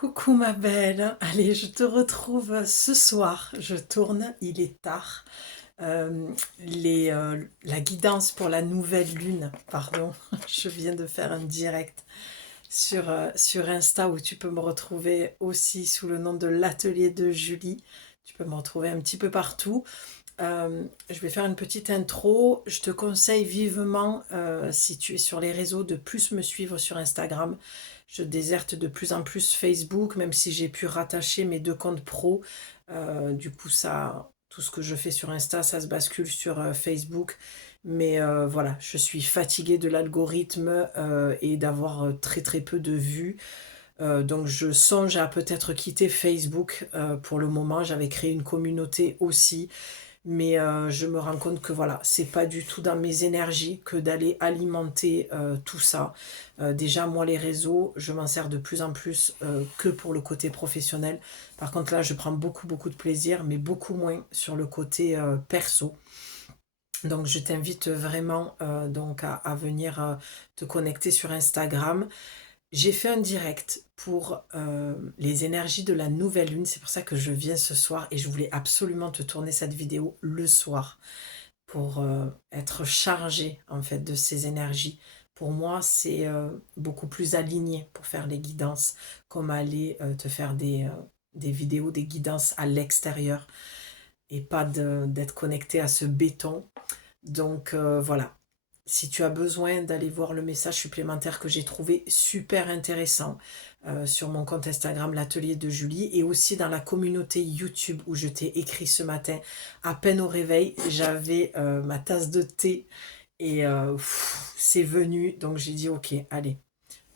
Coucou ma belle, allez, je te retrouve ce soir. Je tourne, il est tard. La guidance pour la nouvelle lune, pardon, je viens de faire un direct sur Insta où tu peux me retrouver aussi sous le nom de l'atelier de Julie. Tu peux me retrouver un petit peu partout. Je vais faire une petite intro. Je te conseille vivement, si tu es sur les réseaux, de plus me suivre sur Instagram. Je déserte de plus en plus Facebook, même si j'ai pu rattacher mes deux comptes pro. Du coup, tout ce que je fais sur Insta, ça se bascule sur Facebook. Mais voilà, je suis fatiguée de l'algorithme et d'avoir très très peu de vues. Donc je songe à peut-être quitter Facebook pour le moment. J'avais créé une communauté aussi, mais je me rends compte que voilà, c'est pas du tout dans mes énergies que d'aller alimenter tout ça. Déjà, moi, les réseaux, je m'en sers de plus en plus que pour le côté professionnel. Par contre, là, je prends beaucoup, beaucoup de plaisir, mais beaucoup moins sur le côté perso. Donc, je t'invite vraiment donc à venir te connecter sur Instagram. J'ai fait un direct pour les énergies de la nouvelle lune. C'est pour ça que je viens ce soir et je voulais absolument te tourner cette vidéo le soir pour être chargée en fait de ces énergies. Pour moi, c'est beaucoup plus aligné pour faire les guidances, comme aller te faire des vidéos, des guidances à l'extérieur et pas d'être connecté à ce béton. Donc voilà, si tu as besoin d'aller voir le message supplémentaire que j'ai trouvé super intéressant sur mon compte Instagram, l'atelier de Julie, et aussi dans la communauté YouTube où je t'ai écrit ce matin, à peine au réveil, j'avais ma tasse de thé et c'est venu, donc j'ai dit ok, allez,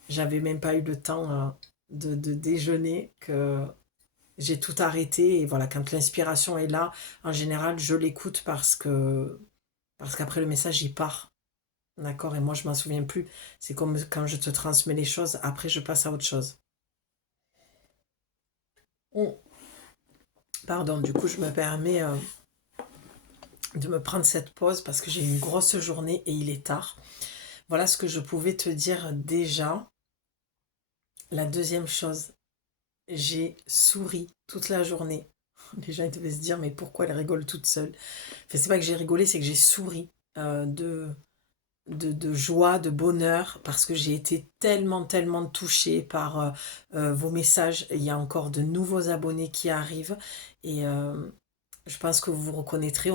j'avais même pas eu le temps de déjeuner que j'ai tout arrêté et voilà, quand l'inspiration est là, en général, je l'écoute parce qu'après le message, il part. D'accord, et moi je m'en souviens plus. C'est comme quand je te transmets les choses, après je passe à autre chose. Oh, pardon, du coup je me permets de me prendre cette pause parce que j'ai une grosse journée et il est tard. Voilà ce que je pouvais te dire déjà. La deuxième chose, j'ai souri toute la journée. Les gens ils devaient se dire mais pourquoi elle rigole toute seule. Enfin, c'est pas que j'ai rigolé, c'est que j'ai souri de joie, de bonheur, parce que j'ai été tellement, tellement touchée par vos messages. Il y a encore de nouveaux abonnés qui arrivent et je pense que vous vous reconnaîtrez,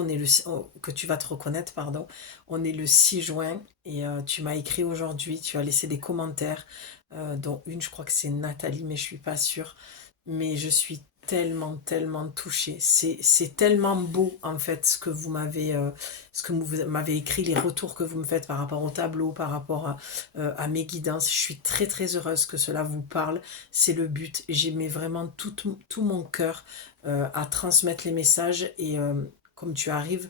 que tu vas te reconnaître, pardon. On est le 6 juin et tu m'as écrit aujourd'hui, tu as laissé des commentaires, dont une, je crois que c'est Nathalie, mais je suis pas sûre. Mais je suis tellement, tellement touchée. C'est tellement beau, en fait, ce que vous m'avez écrit, les retours que vous me faites par rapport au tableau, par rapport à mes guidances. Je suis très, très heureuse que cela vous parle. C'est le but. J'ai mis vraiment tout mon cœur à transmettre les messages et comme tu arrives,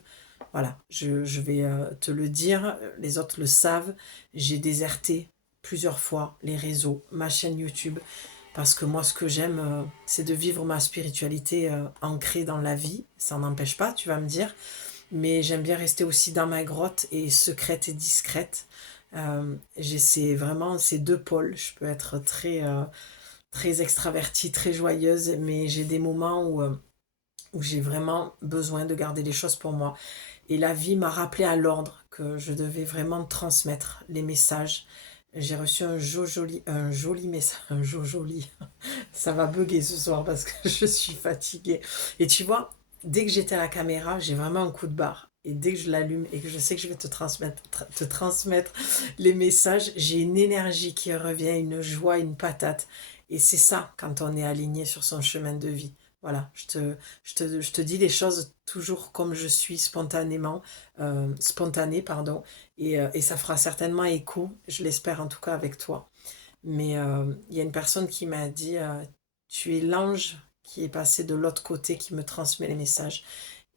voilà, je vais te le dire, les autres le savent, j'ai déserté plusieurs fois les réseaux, ma chaîne YouTube, parce que moi ce que j'aime, c'est de vivre ma spiritualité ancrée dans la vie, ça n'empêche pas, tu vas me dire, mais j'aime bien rester aussi dans ma grotte et secrète et discrète. J'ai vraiment ces deux pôles, je peux être très extravertie, très joyeuse, mais j'ai des moments où j'ai vraiment besoin de garder les choses pour moi. Et la vie m'a rappelé à l'ordre que je devais vraiment transmettre les messages. J'ai reçu un joli message, un joli. Ça va bugger ce soir parce que je suis fatiguée. Et tu vois, dès que j'étais à la caméra, j'ai vraiment un coup de barre. Et dès que je l'allume et que je sais que je vais te transmettre les messages, j'ai une énergie qui revient, une joie, une patate. Et c'est ça quand on est aligné sur son chemin de vie. Voilà, je te dis les choses toujours comme je suis spontanément, spontanée, pardon, et ça fera certainement écho, je l'espère en tout cas avec toi. Mais il y a une personne qui m'a dit tu es l'ange qui est passé de l'autre côté, qui me transmet les messages.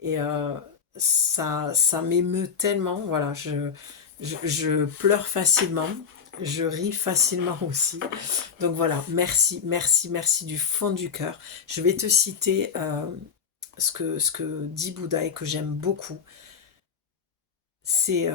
Et ça m'émeut tellement. Voilà, je pleure facilement, je ris facilement aussi. Donc voilà, merci, merci, merci du fond du cœur. Je vais te citer ce que dit Bouddha et que j'aime beaucoup. C'est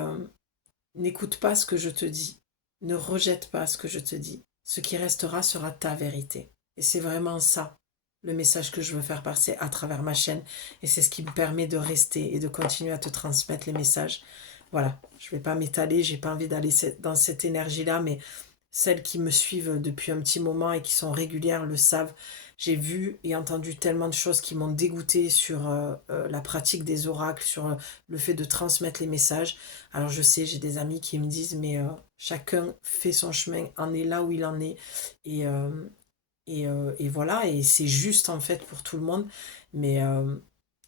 n'écoute pas ce que je te dis, ne rejette pas ce que je te dis. Ce qui restera sera ta vérité. Et c'est vraiment ça, le message que je veux faire passer à travers ma chaîne. Et c'est ce qui me permet de rester et de continuer à te transmettre les messages. Voilà, je ne vais pas m'étaler, j'ai pas envie d'aller dans cette énergie-là, mais celles qui me suivent depuis un petit moment et qui sont régulières le savent. J'ai vu et entendu tellement de choses qui m'ont dégoûté sur la pratique des oracles, sur le fait de transmettre les messages. Alors je sais, j'ai des amis qui me disent, mais chacun fait son chemin, en est là où il en est. Et, et voilà, et c'est juste en fait pour tout le monde. Mais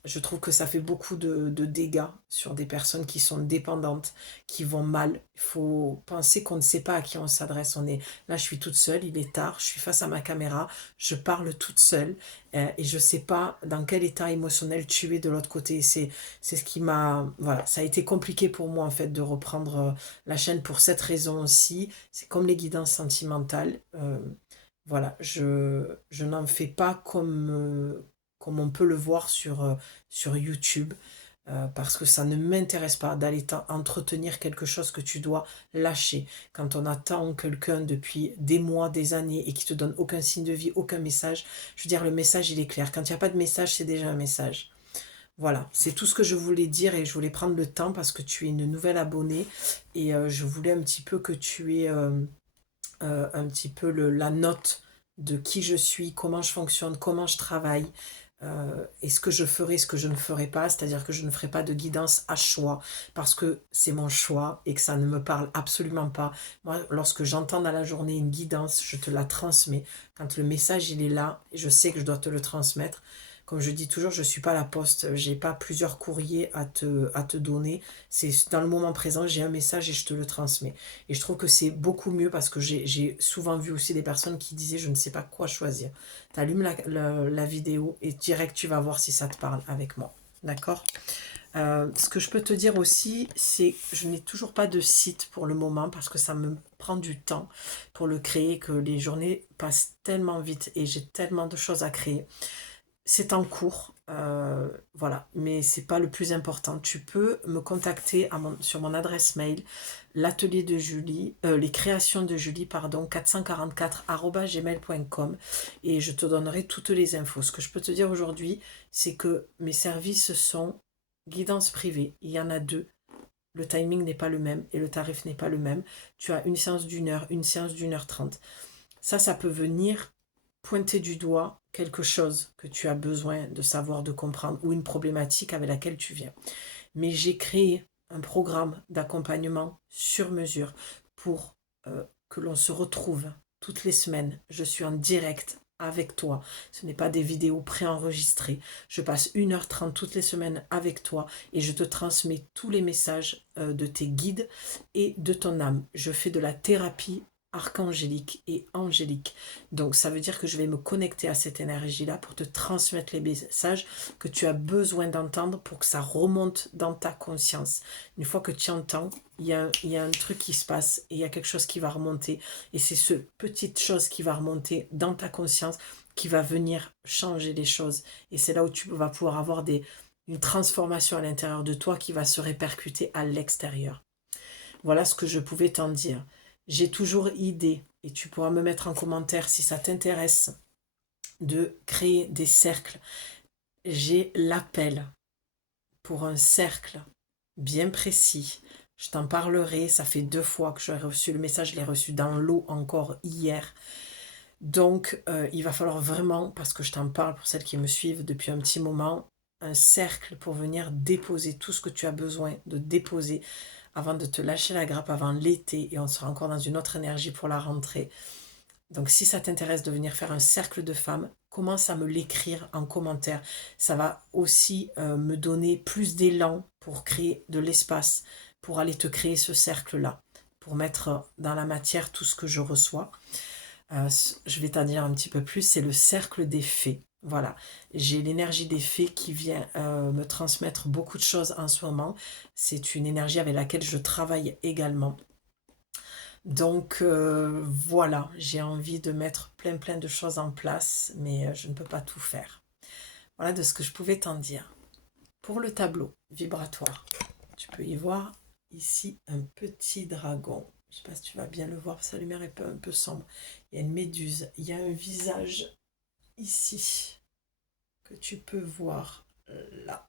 je trouve que ça fait beaucoup de dégâts sur des personnes qui sont dépendantes, qui vont mal. Il faut penser qu'on ne sait pas à qui on s'adresse. On est là, je suis toute seule, il est tard, je suis face à ma caméra, je parle toute seule et je ne sais pas dans quel état émotionnel tu es de l'autre côté. C'est ce qui m'a... Voilà, ça a été compliqué pour moi en fait de reprendre la chaîne pour cette raison aussi. C'est comme les guidances sentimentales. Voilà, je n'en fais pas comme on peut le voir sur YouTube, parce que ça ne m'intéresse pas d'aller entretenir quelque chose que tu dois lâcher. Quand on attend quelqu'un depuis des mois, des années, et qui te donne aucun signe de vie, aucun message, je veux dire, le message, il est clair. Quand il n'y a pas de message, c'est déjà un message. Voilà, c'est tout ce que je voulais dire et je voulais prendre le temps parce que tu es une nouvelle abonnée et je voulais un petit peu que tu aies un petit peu la note de qui je suis, comment je fonctionne, comment je travaille, et ce que je ferai, ce que je ne ferai pas, c'est-à-dire que je ne ferai pas de guidance à choix, parce que c'est mon choix et que ça ne me parle absolument pas. Moi, lorsque j'entends dans la journée une guidance, je te la transmets. Quand le message, il est là, je sais que je dois te le transmettre. Comme je dis toujours, je ne suis pas la poste, j'ai pas plusieurs courriers à te donner. C'est dans le moment présent, j'ai un message et je te le transmets. Et je trouve que c'est beaucoup mieux parce que j'ai souvent vu aussi des personnes qui disaient je ne sais pas quoi choisir. Tu allumes la vidéo et direct tu vas voir si ça te parle avec moi. D'accord. Ce que je peux te dire aussi, c'est que je n'ai toujours pas de site pour le moment parce que ça me prend du temps pour le créer, que les journées passent tellement vite et j'ai tellement de choses à créer. C'est en cours, voilà, mais c'est pas le plus important. Tu peux me contacter sur mon adresse mail, l'atelier de Julie, les créations de Julie, pardon, 444@gmail.com et je te donnerai toutes les infos. Ce que je peux te dire aujourd'hui, c'est que mes services sont guidance privée. Il y en a deux. Le timing n'est pas le même et le tarif n'est pas le même. Tu as une séance d'1 heure, une séance d'1 h 30. Ça peut venir pointer du doigt quelque chose que tu as besoin de savoir, de comprendre, ou une problématique avec laquelle tu viens. Mais j'ai créé un programme d'accompagnement sur mesure pour que l'on se retrouve toutes les semaines. Je suis en direct avec toi. Ce n'est pas des vidéos préenregistrées. Je passe 1 h 30 toutes les semaines avec toi et je te transmets tous les messages de tes guides et de ton âme. Je fais de la thérapie archangélique et angélique. Donc ça veut dire que je vais me connecter à cette énergie-là pour te transmettre les messages que tu as besoin d'entendre pour que ça remonte dans ta conscience. Une fois que tu entends, il y a un truc qui se passe et il y a quelque chose qui va remonter. Et c'est ce petite chose qui va remonter dans ta conscience qui va venir changer les choses. Et c'est là où tu vas pouvoir avoir une transformation à l'intérieur de toi qui va se répercuter à l'extérieur. Voilà ce que je pouvais t'en dire. J'ai toujours idée, et tu pourras me mettre en commentaire si ça t'intéresse, de créer des cercles. J'ai l'appel pour un cercle bien précis. Je t'en parlerai, ça fait 2 fois que j'ai reçu le message, je l'ai reçu dans l'eau encore hier. Donc, il va falloir vraiment, parce que je t'en parle pour celles qui me suivent depuis un petit moment, un cercle pour venir déposer tout ce que tu as besoin de déposer avant de te lâcher la grappe avant l'été et on sera encore dans une autre énergie pour la rentrée. Donc si ça t'intéresse de venir faire un cercle de femmes, commence à me l'écrire en commentaire. Ça va aussi me donner plus d'élan pour créer de l'espace, pour aller te créer ce cercle-là, pour mettre dans la matière tout ce que je reçois. Je vais t'en dire un petit peu plus, c'est le cercle des fées. Voilà, j'ai l'énergie des fées qui vient me transmettre beaucoup de choses en ce moment. C'est une énergie avec laquelle je travaille également. Donc voilà, j'ai envie de mettre plein de choses en place, mais je ne peux pas tout faire. Voilà de ce que je pouvais t'en dire. Pour le tableau vibratoire, tu peux y voir ici un petit dragon. Je ne sais pas si tu vas bien le voir, sa lumière est un peu sombre. Il y a une méduse, il y a un visage ici, que tu peux voir là.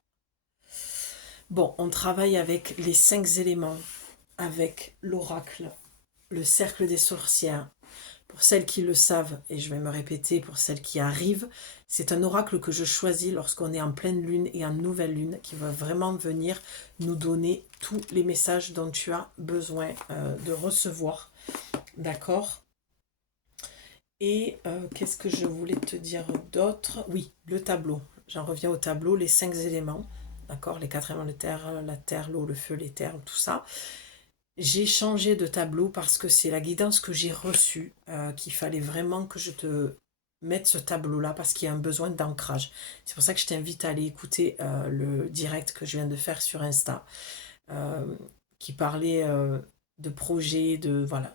Bon, on travaille avec les 5 éléments, avec l'oracle, le cercle des sorcières. Pour celles qui le savent, et je vais me répéter pour celles qui arrivent, c'est un oracle que je choisis lorsqu'on est en pleine lune et en nouvelle lune, qui va vraiment venir nous donner tous les messages dont tu as besoin de recevoir. D'accord? Et qu'est-ce que je voulais te dire d'autre? Oui, le tableau. J'en reviens au tableau, les 5 éléments. D'accord? Les 4 éléments de terre, la terre, l'eau, le feu, l'éther, tout ça. J'ai changé de tableau parce que c'est la guidance que j'ai reçue, qu'il fallait vraiment que je te mette ce tableau-là parce qu'il y a un besoin d'ancrage. C'est pour ça que je t'invite à aller écouter le direct que je viens de faire sur Insta, euh, qui parlait de projets, de... Voilà.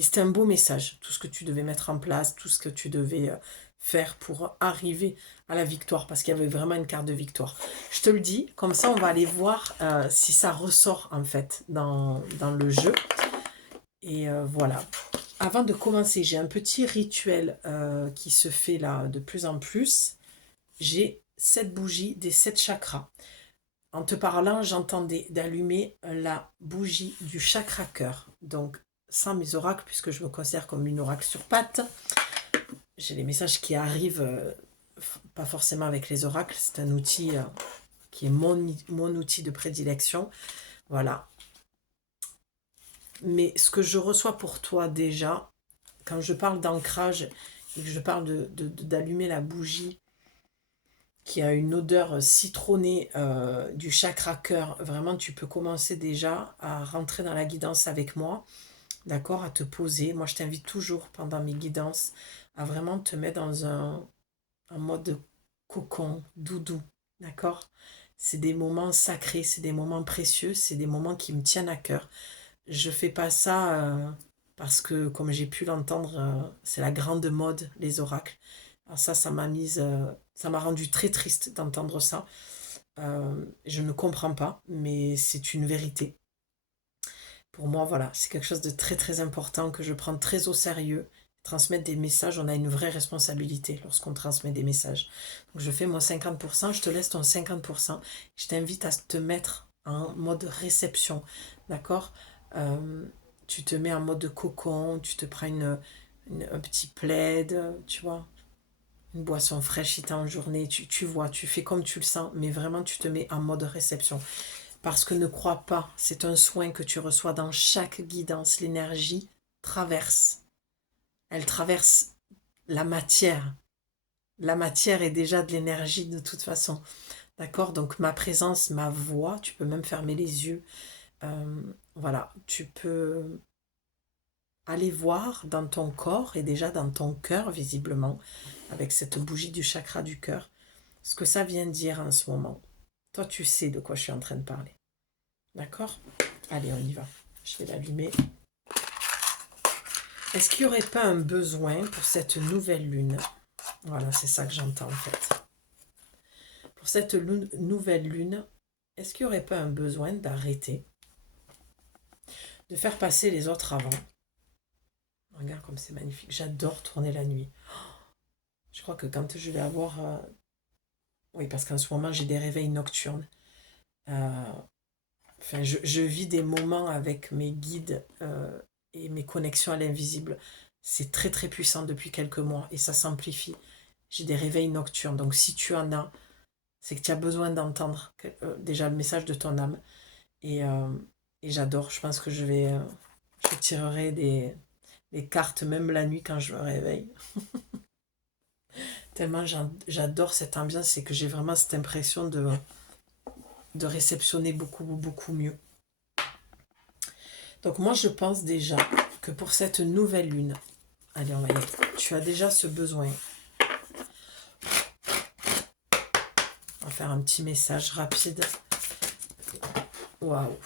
C'était un beau message, tout ce que tu devais mettre en place, tout ce que tu devais faire pour arriver à la victoire, parce qu'il y avait vraiment une carte de victoire. Je te le dis, comme ça on va aller voir si ça ressort en fait dans le jeu. Et voilà. Avant de commencer, j'ai un petit rituel qui se fait là de plus en plus. J'ai 7 bougies des 7 chakras. En te parlant, j'entendais d'allumer la bougie du chakra cœur. Donc, sans mes oracles, puisque je me considère comme une oracle sur pattes, j'ai les messages qui arrivent, pas forcément avec les oracles. C'est un outil qui est mon outil de prédilection. Voilà. Mais ce que je reçois pour toi déjà, quand je parle d'ancrage et que je parle d'allumer la bougie qui a une odeur citronnée du chakra cœur, vraiment tu peux commencer déjà à rentrer dans la guidance avec moi, d'accord, à te poser. Moi je t'invite toujours pendant mes guidances à vraiment te mettre dans un mode cocon, doudou, d'accord. C'est des moments sacrés, c'est des moments précieux, c'est des moments qui me tiennent à cœur. Je fais pas ça parce que, comme j'ai pu l'entendre, c'est la grande mode, les oracles. Alors ça m'a mise, ça m'a rendu très triste d'entendre ça. Je ne comprends pas, mais c'est une vérité. Pour moi, voilà, c'est quelque chose de très très important que je prends très au sérieux. Transmettre des messages, on a une vraie responsabilité lorsqu'on transmet des messages. Donc je fais mon 50%, je te laisse ton 50%. Je t'invite à te mettre en mode réception, d'accord. Euh, Tu te mets en mode cocon, tu te prends un petit plaid, tu vois, une boisson fraîche en journée, tu vois, tu fais comme tu le sens, mais vraiment tu te mets en mode réception. Parce que ne crois pas, c'est un soin que tu reçois dans chaque guidance. L'énergie traverse. Elle traverse la matière. La matière est déjà de l'énergie de toute façon. D'accord? Donc ma présence, ma voix, tu peux même fermer les yeux. Voilà, tu peux aller voir dans ton corps et déjà dans ton cœur, visiblement, avec cette bougie du chakra du cœur, ce que ça vient dire en ce moment. Toi, tu sais de quoi je suis en train de parler. D'accord? Allez, on y va. Je vais l'allumer. Est-ce qu'il n'y aurait pas un besoin pour cette nouvelle lune? Voilà, c'est ça que j'entends en fait. Pour cette nouvelle lune, est-ce qu'il n'y aurait pas un besoin d'arrêter, de faire passer les autres avant? Regarde comme c'est magnifique. J'adore tourner la nuit. Je crois que quand je vais avoir... Oui, parce qu'en ce moment, j'ai des réveils nocturnes. Enfin, je vis des moments avec mes guides et mes connexions à l'invisible. C'est très très puissant depuis quelques mois et ça s'amplifie. J'ai des réveils nocturnes. Donc si tu en as, c'est que tu as besoin d'entendre déjà le message de ton âme. Et, euh, et j'adore. Je pense que je tirerai des cartes même la nuit quand je me réveille. Tellement j'adore cette ambiance, c'est que j'ai vraiment cette impression de réceptionner beaucoup, beaucoup mieux. Donc moi, je pense déjà que pour cette nouvelle lune, allez, on va y aller. Tu as déjà ce besoin. On va faire un petit message rapide. Waouh.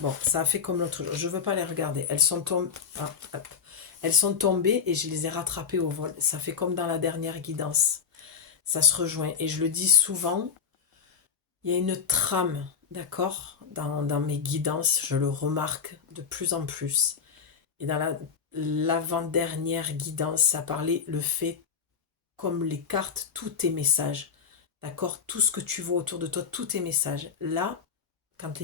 Bon, ça a fait comme l'autre jour. Je ne veux pas les regarder. Elles sont tombées. Ah, hop. Elles sont tombées et je les ai rattrapées au vol. Ça fait comme dans la dernière guidance. Ça se rejoint. Et je le dis souvent, il y a une trame, d'accord, dans mes guidances. Je le remarque de plus en plus. Et dans l'avant-dernière guidance, ça parlait le fait comme les cartes, tous tes messages. D'accord? Tout ce que tu vois autour de toi, tous tes messages. Là, quand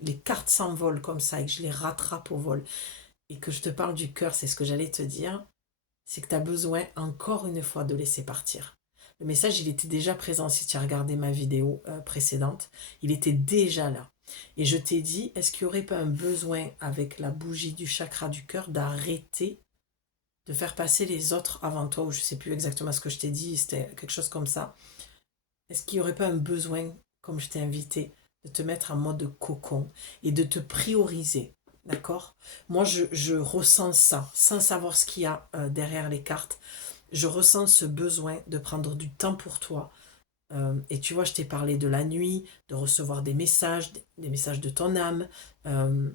les cartes s'envolent comme ça et que je les rattrape au vol et que je te parle du cœur, c'est ce que j'allais te dire, c'est que tu as besoin encore une fois de laisser partir. Le message, il était déjà présent si tu as regardé ma vidéo précédente. Il était déjà là. Et je t'ai dit, est-ce qu'il n'y aurait pas un besoin avec la bougie du chakra du cœur d'arrêter de faire passer les autres avant toi, ou je ne sais plus exactement ce que je t'ai dit, c'était quelque chose comme ça. Est-ce qu'il n'y aurait pas un besoin, comme je t'ai invité, de te mettre en mode cocon et de te prioriser, d'accord? Moi, je ressens ça, sans savoir ce qu'il y a derrière les cartes. Je ressens ce besoin de prendre du temps pour toi. Et tu vois, je t'ai parlé de la nuit, de recevoir des messages de ton âme. Euh,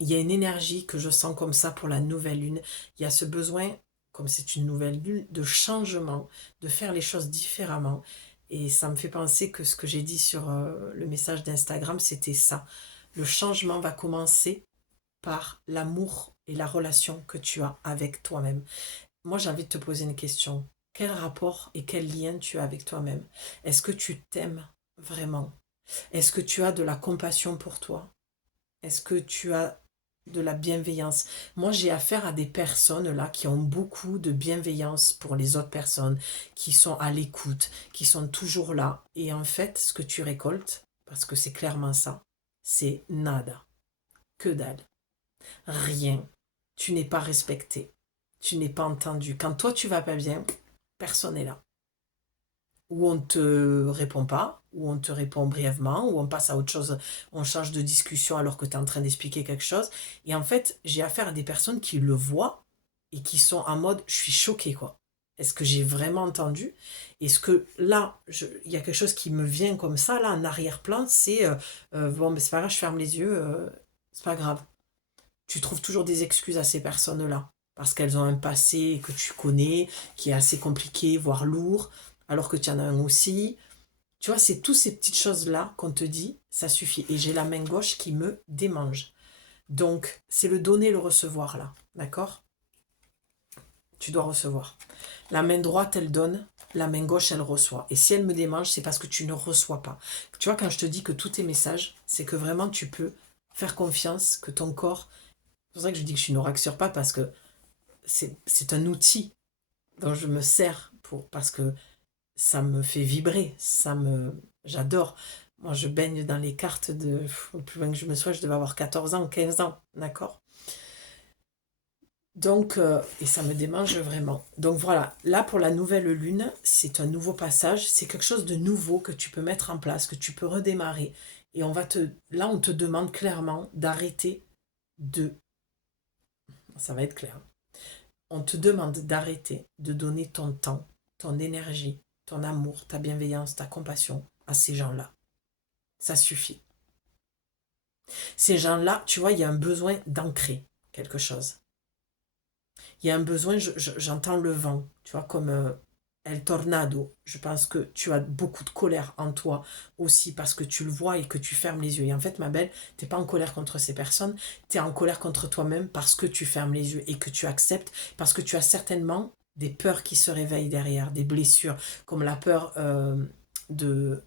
il y a une énergie que je sens comme ça pour la nouvelle lune. Il y a ce besoin, comme c'est une nouvelle lune, de changement, de faire les choses différemment. Et ça me fait penser que ce que j'ai dit sur le message d'Instagram, c'était ça. Le changement va commencer par l'amour et la relation que tu as avec toi-même. Moi, j'ai envie de te poser une question. Quel rapport et quel lien tu as avec toi-même? Est-ce que tu t'aimes vraiment? Est-ce que tu as de la compassion pour toi? Est-ce que tu as de la bienveillance? Moi, j'ai affaire à des personnes là qui ont beaucoup de bienveillance pour les autres personnes, qui sont à l'écoute, qui sont toujours là. Et en fait, ce que tu récoltes, parce que c'est clairement ça, c'est nada, que dalle, rien. Tu n'es pas respecté, tu n'es pas entendu. Quand toi, tu vas pas bien, personne n'est là. Ou on ne te répond pas, ou on te répond brièvement, ou on passe à autre chose, on change de discussion alors que tu es en train d'expliquer quelque chose. Et en fait, j'ai affaire à des personnes qui le voient et qui sont en mode je suis choquée quoi. Est-ce que j'ai vraiment entendu? Est-ce que là, il y a quelque chose qui me vient comme ça, là, en arrière-plan, c'est bon, mais c'est pas grave, je ferme les yeux, c'est pas grave. Tu trouves toujours des excuses à ces personnes-là parce qu'elles ont un passé que tu connais, qui est assez compliqué, voire lourd, alors que tu en as un aussi. Tu vois, c'est toutes ces petites choses-là qu'on te dit, ça suffit. Et j'ai la main gauche qui me démange. Donc, c'est le donner, le recevoir, là. D'accord? Tu dois recevoir. La main droite, elle donne. La main gauche, elle reçoit. Et si elle me démange, c'est parce que tu ne reçois pas. Tu vois, quand je te dis que tous tes messages, c'est que vraiment tu peux faire confiance, que ton corps... C'est pour ça que je dis que je suis une oracle sur pas, parce que c'est un outil dont je me sers parce que ça me fait vibrer, j'adore. Moi, je baigne dans les cartes le plus loin que je me sois, je devais avoir 14 ans, 15 ans, d'accord? Donc, et ça me démange vraiment. Donc voilà, là pour la nouvelle lune, c'est un nouveau passage, c'est quelque chose de nouveau que tu peux mettre en place, que tu peux redémarrer. Et là, on te demande clairement d'arrêter de, ça va être clair, on te demande d'arrêter de donner ton temps, ton énergie, ton amour, ta bienveillance, ta compassion à ces gens-là. Ça suffit. Ces gens-là, tu vois, il y a un besoin d'ancrer quelque chose. Il y a un besoin, j'entends le vent, tu vois, comme El Tornado. Je pense que tu as beaucoup de colère en toi aussi parce que tu le vois et que tu fermes les yeux. Et en fait, ma belle, tu n'es pas en colère contre ces personnes, tu es en colère contre toi-même parce que tu fermes les yeux et que tu acceptes, parce que tu as certainement des peurs qui se réveillent derrière, des blessures, comme la peur de...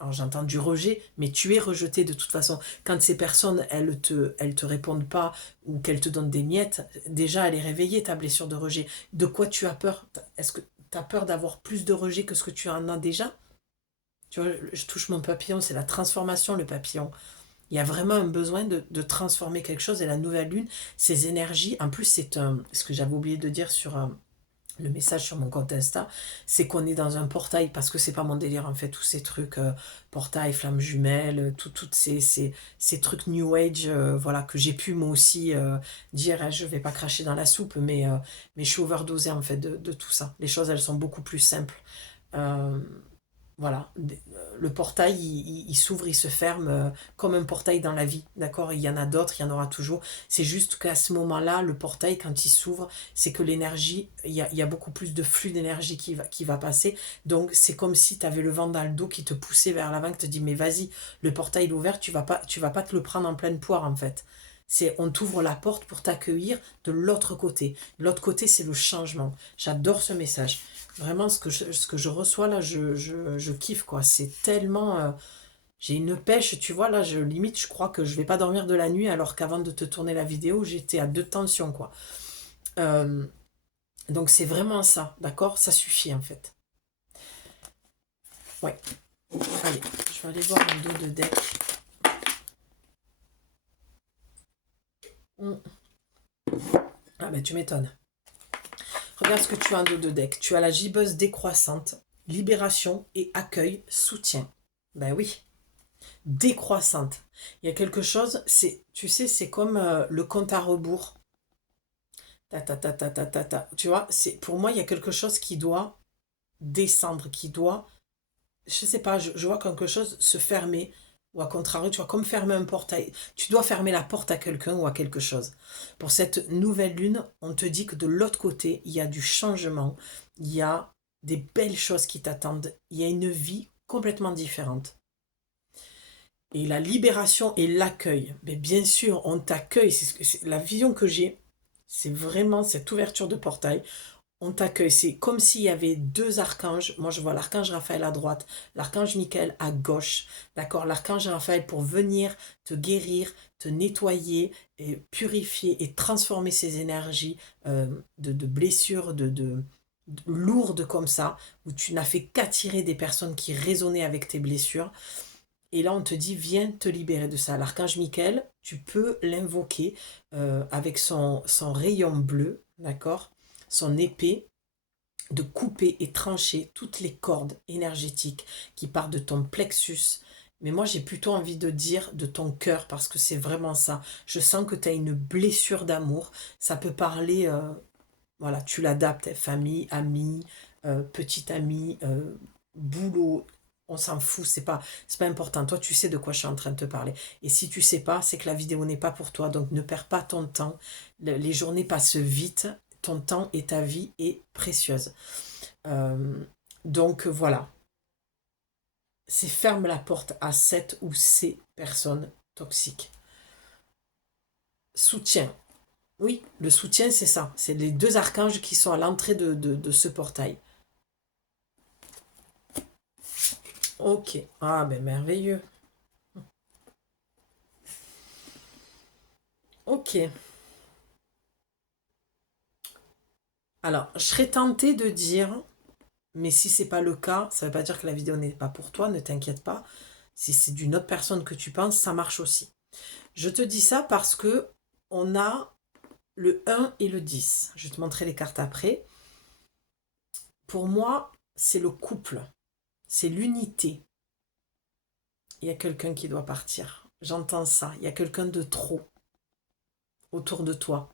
Alors j'entends du rejet, mais tu es rejeté de toute façon. Quand ces personnes, elles te répondent pas ou qu'elles te donnent des miettes, déjà elle est réveillée ta blessure de rejet. De quoi tu as peur? Est-ce que tu as peur d'avoir plus de rejet que ce que tu en as déjà? Tu vois, je touche mon papillon, c'est la transformation, le papillon. Il y a vraiment un besoin de transformer quelque chose et la nouvelle lune, ces énergies, en plus ce que j'avais oublié de dire sur le message sur mon compte Insta, c'est qu'on est dans un portail, parce que c'est pas mon délire en fait, tous ces trucs, portail, flammes jumelles, toutes ces trucs New Age, voilà, que j'ai pu moi aussi dire, je vais pas cracher dans la soupe, mais je suis overdosée en fait de tout ça. Les choses, elles sont beaucoup plus simples. Euh, voilà, le portail, il s'ouvre, il se ferme comme un portail dans la vie, d'accord? Il y en a d'autres, il y en aura toujours. C'est juste qu'à ce moment-là, le portail, quand il s'ouvre, c'est que l'énergie, il y a beaucoup plus de flux d'énergie qui va passer. Donc, c'est comme si tu avais le vent dans le dos qui te poussait vers l'avant, qui te dit, mais vas-y, le portail est ouvert, tu vas pas te le prendre en pleine poire, en fait. On t'ouvre la porte pour t'accueillir de l'autre côté. L'autre côté, c'est le changement. J'adore ce message. Vraiment, ce que je reçois là, je kiffe, quoi. C'est tellement... j'ai une pêche, tu vois, là, limite, je crois que je vais pas dormir de la nuit, alors qu'avant de te tourner la vidéo, j'étais à 2 tensions, quoi. Euh, donc, c'est vraiment ça, d'accord? Ça suffit, en fait. Ouais. Allez, je vais aller voir un dos de deck. Ah ben, tu m'étonnes. Regarde ce que tu as en dos de deck. Tu as la gibbeuse décroissante, libération et accueil, soutien. Ben oui, décroissante. Il y a quelque chose, tu sais, c'est comme le compte à rebours. Ta, ta, ta, ta, ta, ta, ta. Tu vois, pour moi, il y a quelque chose qui doit descendre, qui doit, je sais pas, je vois quelque chose se fermer, ou à contrario, tu vois, comme fermer un portail. Tu dois fermer la porte à quelqu'un ou à quelque chose. Pour cette nouvelle lune, on te dit que de l'autre côté, il y a du changement, il y a des belles choses qui t'attendent, il y a une vie complètement différente. Et la libération et l'accueil. Mais bien sûr, on t'accueille. C'est la vision que j'ai. C'est vraiment cette ouverture de portail. On t'accueille. C'est comme s'il y avait deux archanges. Moi, je vois l'archange Raphaël à droite, l'archange Michael à gauche. D'accord? L'archange Raphaël pour venir te guérir, te nettoyer, et purifier et transformer ces énergies de blessures, de lourdes comme ça, où tu n'as fait qu'attirer des personnes qui résonnaient avec tes blessures. Et là, on te dit, viens te libérer de ça. L'archange Michael, tu peux l'invoquer avec son rayon bleu, d'accord? Son épée, de couper et trancher toutes les cordes énergétiques qui partent de ton plexus. Mais moi, j'ai plutôt envie de dire de ton cœur, parce que c'est vraiment ça. Je sens que tu as une blessure d'amour. Ça peut parler, voilà, tu l'adaptes, famille, amis, petite amie, boulot, on s'en fout, c'est pas important. Toi, tu sais de quoi je suis en train de te parler. Et si tu sais pas, c'est que la vidéo n'est pas pour toi. Donc, ne perds pas ton temps. Les journées passent vite. Ton temps et ta vie est précieuse. Euh, donc, voilà. C'est ferme la porte à cette ou ces personnes toxiques. Soutien. Oui, le soutien, c'est ça. C'est les deux archanges qui sont à l'entrée de ce portail. Ok. Ah, ben merveilleux. Ok. Alors, je serais tentée de dire, mais si c'est pas le cas, ça veut pas dire que la vidéo n'est pas pour toi, ne t'inquiète pas. Si c'est d'une autre personne que tu penses, ça marche aussi. Je te dis ça parce que on a le 1 et le 10. Je vais te montrer les cartes après. Pour moi, c'est le couple. C'est l'unité. Il y a quelqu'un qui doit partir. J'entends ça. Il y a quelqu'un de trop autour de toi.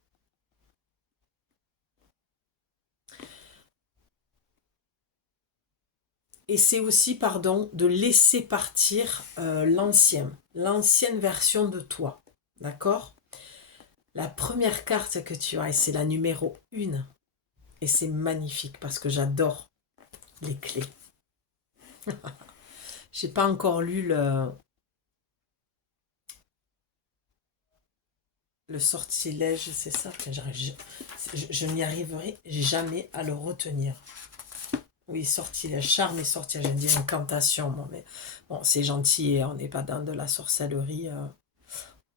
Et c'est aussi, pardon, de laisser partir l'ancienne version de toi. D'accord? La première carte que tu as, c'est la numéro 1. Et c'est magnifique parce que j'adore les clés. J'ai pas encore lu le sortilège, c'est ça. Je n'y arriverai jamais à le retenir. Oui, sortilège, charme et sortilège. J'ai dit incantation, moi, mais bon, c'est gentil, on n'est pas dans de la sorcellerie.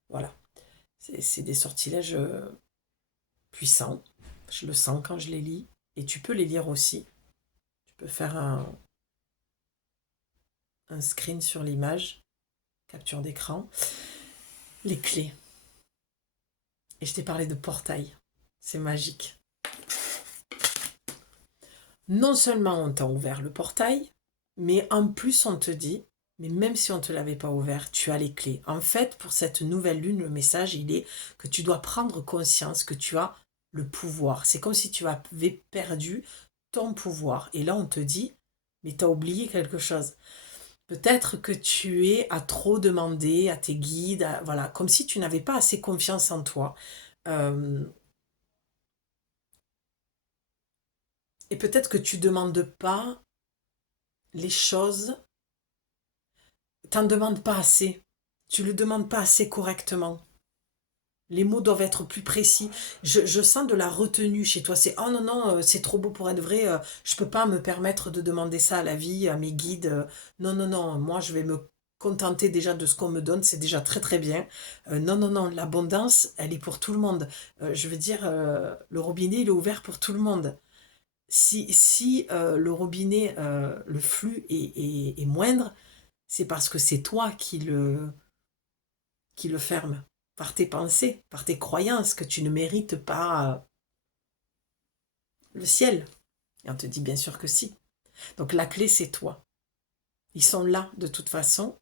Voilà. C'est des sortilèges puissants. Je le sens quand je les lis. Et tu peux les lire aussi. Tu peux faire un screen sur l'image, capture d'écran. Les clés. Et je t'ai parlé de portail. C'est magique. Non seulement on t'a ouvert le portail, mais en plus on te dit, mais même si on ne te l'avait pas ouvert, tu as les clés. En fait, pour cette nouvelle lune, le message, il est que tu dois prendre conscience que tu as le pouvoir. C'est comme si tu avais perdu ton pouvoir. Et là, on te dit, mais tu as oublié quelque chose. Peut-être que tu es à trop demander à tes guides, voilà, comme si tu n'avais pas assez confiance en toi. Euh, et peut-être que tu ne demandes pas les choses, tu n'en demandes pas assez. Tu ne le demandes pas assez correctement. Les mots doivent être plus précis. Je sens de la retenue chez toi. C'est oh non, non, c'est trop beau pour être vrai. Je peux pas me permettre de demander ça à la vie, à mes guides. Non, non, non. Moi, je vais me contenter déjà de ce qu'on me donne. C'est déjà très, très bien. Non, non, non. L'abondance, elle est pour tout le monde. Je veux dire, le robinet, il est ouvert pour tout le monde. Si le robinet, le flux est moindre, c'est parce que c'est toi qui le ferme par tes pensées, par tes croyances, que tu ne mérites pas le ciel. Et on te dit bien sûr que si. Donc la clé, c'est toi. Ils sont là de toute façon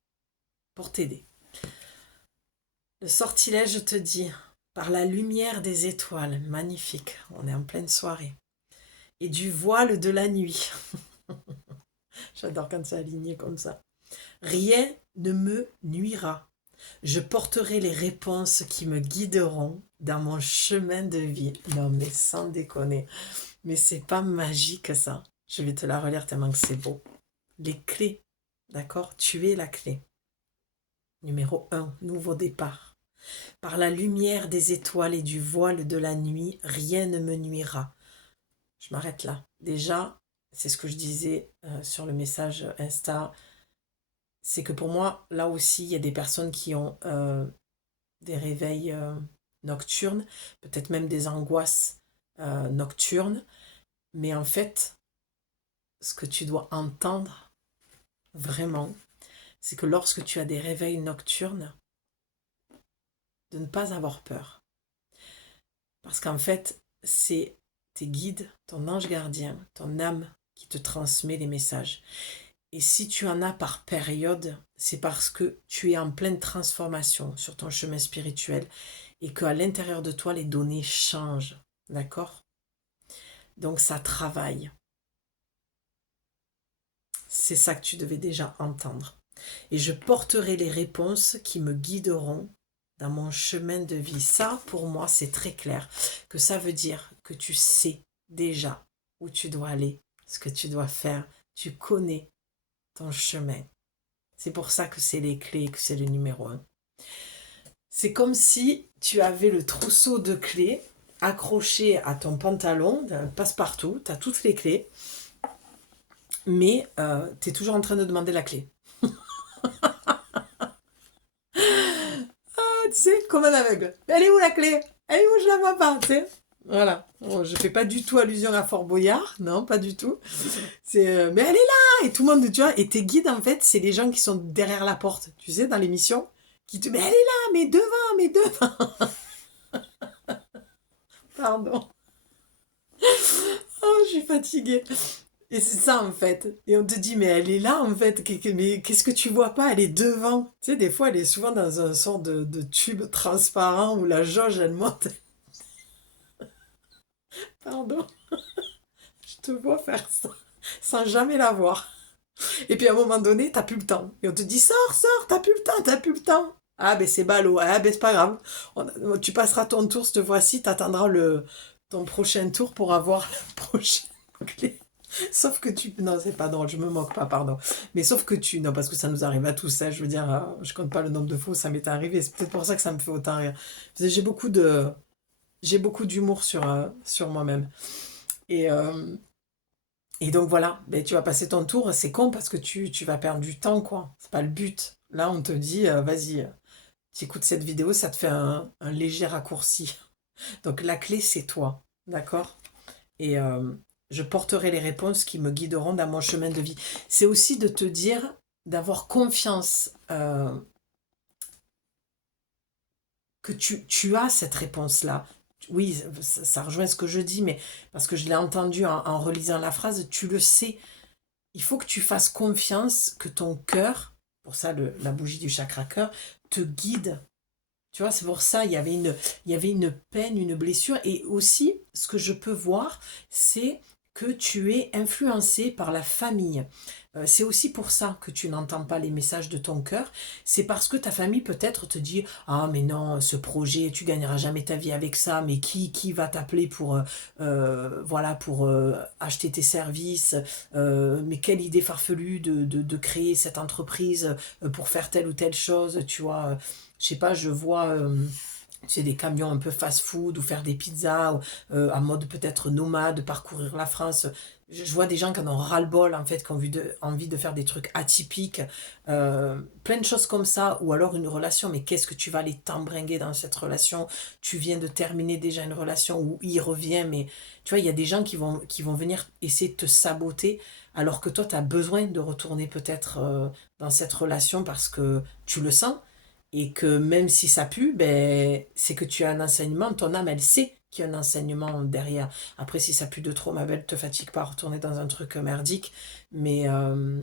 pour t'aider. Le sortilège, je te dis, par la lumière des étoiles, magnifique, on est en pleine soirée, et du voile de la nuit. J'adore quand c'est aligné comme ça. Rien ne me nuira. Je porterai les réponses qui me guideront dans mon chemin de vie. Non, mais sans déconner. Mais c'est pas magique ça. Je vais te la relire tellement que c'est beau. Les clés, d'accord? Tu es la clé. Numéro 1, nouveau départ. Par la lumière des étoiles et du voile de la nuit, rien ne me nuira. Je m'arrête là. Déjà, c'est ce que je disais sur le message Insta. C'est que pour moi, là aussi, il y a des personnes qui ont des réveils nocturnes, peut-être même des angoisses nocturnes. Mais en fait, ce que tu dois entendre vraiment, c'est que lorsque tu as des réveils nocturnes, de ne pas avoir peur. Parce qu'en fait, c'est tes guides, ton ange gardien, ton âme qui te transmet les messages. Et si tu en as par période, c'est parce que tu es en pleine transformation sur ton chemin spirituel et qu'à l'intérieur de toi, les données changent. D'accord? Donc ça travaille. C'est ça que tu devais déjà entendre. Et je porterai les réponses qui me guideront dans mon chemin de vie. Ça, pour moi, c'est très clair. Que ça veut dire que tu sais déjà où tu dois aller, ce que tu dois faire. Tu connais ton chemin. C'est pour ça que c'est les clés, que c'est le numéro 1. C'est comme si tu avais le trousseau de clés accroché à ton pantalon, passe-partout, tu as toutes les clés, mais tu es toujours en train de demander la clé. Tu sais, comme un aveugle. Elle est où la clé? Elle est où? Je la vois pas, tu sais. Voilà. Bon, je fais pas du tout allusion à Fort Boyard, non, pas du tout. C'est mais elle est là et tout le monde, tu vois. Et tes guides en fait, c'est les gens qui sont derrière la porte, tu sais, dans l'émission, qui te, mais elle est là, mais devant. Pardon. Oh, je suis fatiguée. Et c'est ça en fait. Et on te dit, mais elle est là en fait. Mais qu'est-ce que tu vois pas? Elle est devant. Tu sais, des fois, elle est souvent dans un sort de tube transparent où la jauge, elle monte. Pardon. Je te vois faire ça sans jamais la voir. Et puis à un moment donné, t'as plus le temps. Et on te dit, sors, t'as plus le temps, t'as plus le temps. Ah ben c'est ballot, ah ben c'est pas grave. Tu passeras ton tour cette fois-ci, t'attendras ton prochain tour pour avoir la prochaine clé. Sauf que tu... Non, c'est pas drôle, je me moque pas, pardon. Mais sauf que tu... Non, parce que ça nous arrive à tous, ça, je veux dire, je compte pas le nombre de fois où ça m'est arrivé. C'est peut-être pour ça que ça me fait autant rire. Parce que j'ai beaucoup d'humour sur moi-même. Et, euh, et donc voilà, ben, tu vas passer ton tour, c'est con parce que tu vas perdre du temps, quoi. C'est pas le but. Là, on te dit, vas-y, tu écoutes cette vidéo, ça te fait un léger raccourci. Donc la clé, c'est toi, d'accord? Et je porterai les réponses qui me guideront dans mon chemin de vie. C'est aussi de te dire, d'avoir confiance que tu as cette réponse-là. Oui, ça rejoint ce que je dis, mais parce que je l'ai entendu en relisant la phrase, tu le sais. Il faut que tu fasses confiance que ton cœur, pour ça la bougie du chakra cœur, te guide. Tu vois, c'est pour ça, il y avait une peine, une blessure. Et aussi, ce que je peux voir, c'est que tu es influencé par la famille. C'est aussi pour ça que tu n'entends pas les messages de ton cœur. C'est parce que ta famille peut-être te dit, ah mais non, ce projet, tu gagneras jamais ta vie avec ça, mais qui va t'appeler pour, voilà, pour acheter tes services, mais quelle idée farfelue de créer cette entreprise pour faire telle ou telle chose, tu vois. Je sais pas, je vois c'est des camions un peu fast-food ou faire des pizzas, ou, en mode peut-être nomade, parcourir la France. Je vois des gens qui en ont ras-le-bol, en fait, qui ont envie de faire des trucs atypiques, plein de choses comme ça, ou alors une relation, mais qu'est-ce que tu vas aller t'embringuer dans cette relation? Tu viens de terminer déjà une relation où il revient, mais tu vois, il y a des gens qui vont venir essayer de te saboter, alors que toi, tu as besoin de retourner peut-être dans cette relation parce que tu le sens, et que même si ça pue, ben, c'est que tu as un enseignement, ton âme, elle sait qu'il y a un enseignement derrière. Après, si ça pue de trop, ma belle, te fatigue pas à retourner dans un truc merdique, mais, euh,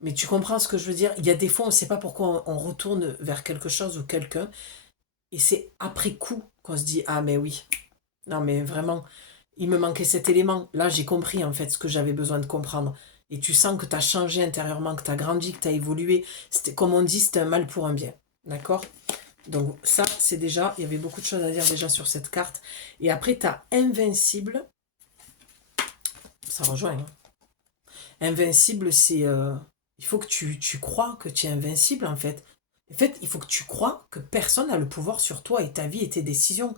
mais tu comprends ce que je veux dire? Il y a des fois, on ne sait pas pourquoi on retourne vers quelque chose ou quelqu'un, et c'est après coup qu'on se dit, ah mais oui, non mais vraiment, il me manquait cet élément. Là, j'ai compris en fait ce que j'avais besoin de comprendre. Et tu sens que tu as changé intérieurement, que tu as grandi, que tu as évolué. C'était, comme on dit, c'était un mal pour un bien. D'accord? Donc ça, c'est déjà, il y avait beaucoup de choses à dire déjà sur cette carte. Et après, tu as Invincible. Ça rejoint, hein. Invincible, c'est... il faut que tu crois que tu es invincible, en fait. En fait, il faut que tu crois que personne n'a le pouvoir sur toi et ta vie et tes décisions.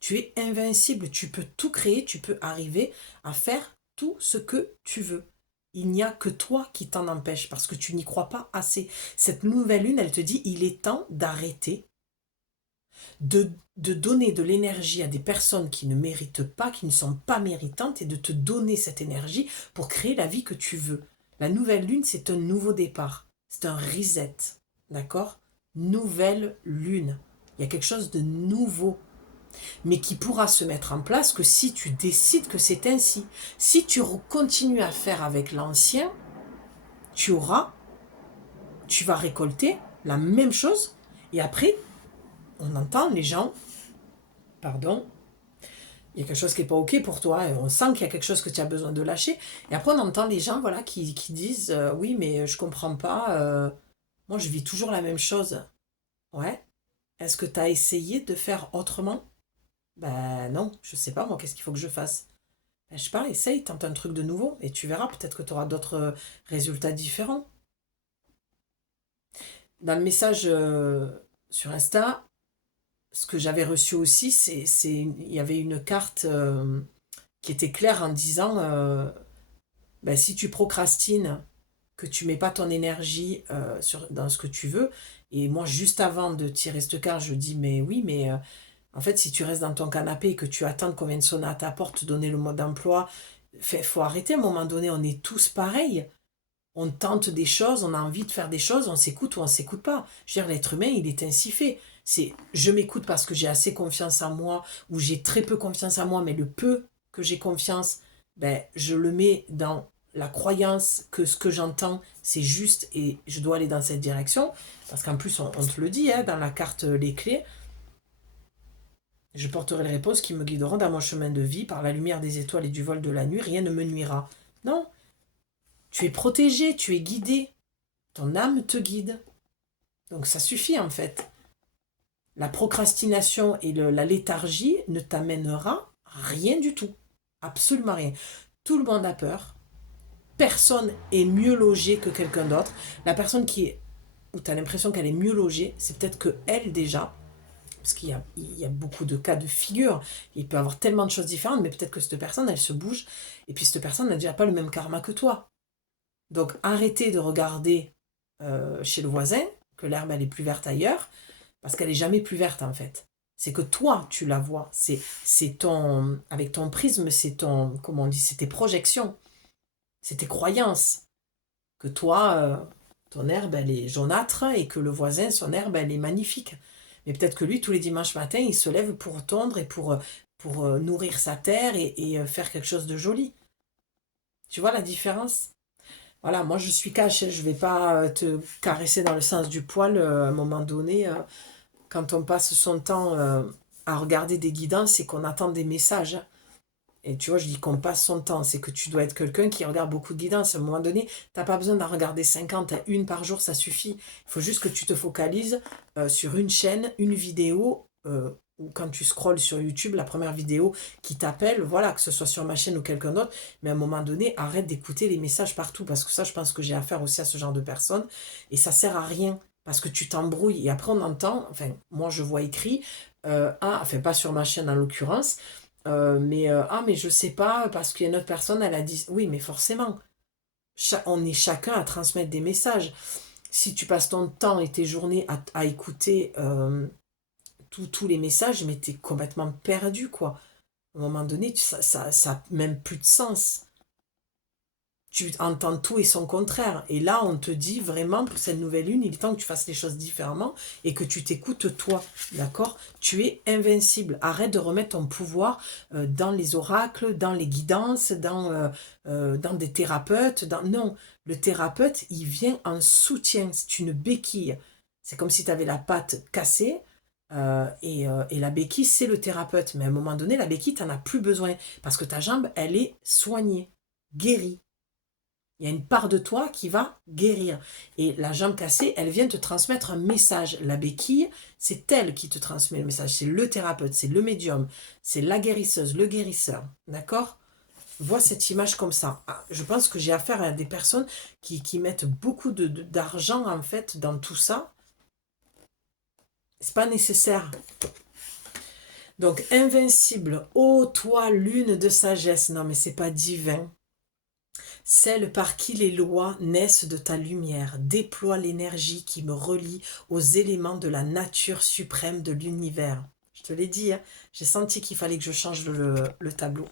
Tu es invincible, tu peux tout créer, tu peux arriver à faire tout ce que tu veux. Il n'y a que toi qui t'en empêche parce que tu n'y crois pas assez. Cette nouvelle lune, elle te dit, il est temps d'arrêter de donner de l'énergie à des personnes qui ne méritent pas, qui ne sont pas méritantes, et de te donner cette énergie pour créer la vie que tu veux. La nouvelle lune, c'est un nouveau départ. C'est un reset. D'accord? Nouvelle lune. Il y a quelque chose de nouveau, mais qui pourra se mettre en place que si tu décides que c'est ainsi. Si tu continues à faire avec l'ancien, tu tu vas récolter la même chose, et après, on entend les gens, pardon, il y a quelque chose qui n'est pas OK pour toi, et on sent qu'il y a quelque chose que tu as besoin de lâcher. Et après, on entend les gens, voilà, qui disent oui, mais je comprends pas, moi je vis toujours la même chose. Ouais. Est-ce que tu as essayé de faire autrement? Ben non, je sais pas, moi, qu'est-ce qu'il faut que je fasse? Ben, je sais pas, essaye, tente un truc de nouveau, et tu verras, peut-être que tu auras d'autres résultats différents. Dans le message sur Insta, ce que j'avais reçu aussi, il y avait une carte qui était claire en disant ben, si tu procrastines, que tu mets pas ton énergie dans ce que tu veux, et moi juste avant de tirer cette carte, je dis mais oui, mais en fait si tu restes dans ton canapé et que tu attends qu'on vienne sonner à ta porte, te donner le mode d'emploi, faut arrêter à un moment donné, on est tous pareils. On tente des choses, on a envie de faire des choses, on s'écoute ou on s'écoute pas. Je veux dire, l'être humain, il est ainsi fait. C'est je m'écoute parce que j'ai assez confiance en moi, ou j'ai très peu confiance en moi, mais le peu que j'ai confiance, ben, je le mets dans la croyance que ce que j'entends, c'est juste et je dois aller dans cette direction. Parce qu'en plus, on te le dit, hein, dans la carte Les Clés, je porterai les réponses qui me guideront dans mon chemin de vie, par la lumière des étoiles et du vol de la nuit, rien ne me nuira. Non, tu es protégé, tu es guidé. Ton âme te guide. Donc ça suffit en fait. La procrastination et la léthargie ne t'amènera rien du tout. Absolument rien. Tout le monde a peur. Personne est mieux logé que quelqu'un d'autre. La personne où tu as l'impression qu'elle est mieux logée, c'est peut-être que elle déjà, parce il y a beaucoup de cas de figure, il peut y avoir tellement de choses différentes, mais peut-être que cette personne, elle se bouge, et puis cette personne n'a déjà pas le même karma que toi. Donc arrêtez de regarder chez le voisin que l'herbe elle est plus verte ailleurs, parce qu'elle est jamais plus verte en fait. C'est que toi tu la vois, c'est ton avec ton prisme, c'est ton comment on dit, c'est tes projections, c'est tes croyances que toi ton herbe elle est jaunâtre et que le voisin son herbe elle est magnifique. Mais peut-être que lui tous les dimanches matins il se lève pour tondre et pour nourrir sa terre et faire quelque chose de joli. Tu vois la différence? Voilà, moi je suis cash, je vais pas te caresser dans le sens du poil à un moment donné. Quand on passe son temps à regarder des guidances, c'est qu'on attend des messages. Et tu vois, je dis qu'on passe son temps, c'est que tu dois être quelqu'un qui regarde beaucoup de guidances. À un moment donné, t'as pas besoin d'en regarder 50, une par jour, ça suffit. Il faut juste que tu te focalises sur une chaîne, une vidéo, ou quand tu scrolles sur YouTube, la première vidéo qui t'appelle, voilà, que ce soit sur ma chaîne ou quelqu'un d'autre, mais à un moment donné, arrête d'écouter les messages partout, parce que ça, je pense que j'ai affaire aussi à ce genre de personnes, et ça sert à rien. parce que tu t'embrouilles. Et après, on entend, enfin, moi, je vois écrit, enfin, pas sur ma chaîne en l'occurrence, mais je sais pas, parce qu'il y a une autre personne, elle a dit, oui, mais forcément, on est chacun à transmettre des messages. Si tu passes ton temps et tes journées à écouter tous les messages, mais t'es complètement perdu, quoi. À un moment donné, ça a même plus de sens. Tu entends tout et son contraire. Et là, on te dit vraiment, pour cette nouvelle lune, il est temps que tu fasses les choses différemment et que tu t'écoutes toi, d'accord? Tu es invincible. Arrête de remettre ton pouvoir dans les oracles, dans les guidances, dans des thérapeutes. Non, le thérapeute, il vient en soutien. C'est une béquille. C'est comme si tu avais la patte cassée. Et la béquille, c'est le thérapeute. Mais à un moment donné, la béquille, tu n'en as plus besoin. Parce que ta jambe, elle est soignée, guérie. Il y a une part de toi qui va guérir. Et la jambe cassée, elle vient te transmettre un message. La béquille, c'est elle qui te transmet le message. C'est le thérapeute, c'est le médium, c'est la guérisseuse, le guérisseur. D'accord? Vois cette image comme ça. Ah, je pense que j'ai affaire à des personnes qui mettent beaucoup d'argent, en fait, dans tout ça. C'est pas nécessaire. Donc, invincible, ô toi, lune de sagesse. Non, mais c'est pas divin. Celle par qui les lois naissent de ta lumière déploie l'énergie qui me relie aux éléments de la nature suprême de l'univers. Je te l'ai dit, hein, j'ai senti qu'il fallait que je change le tableau.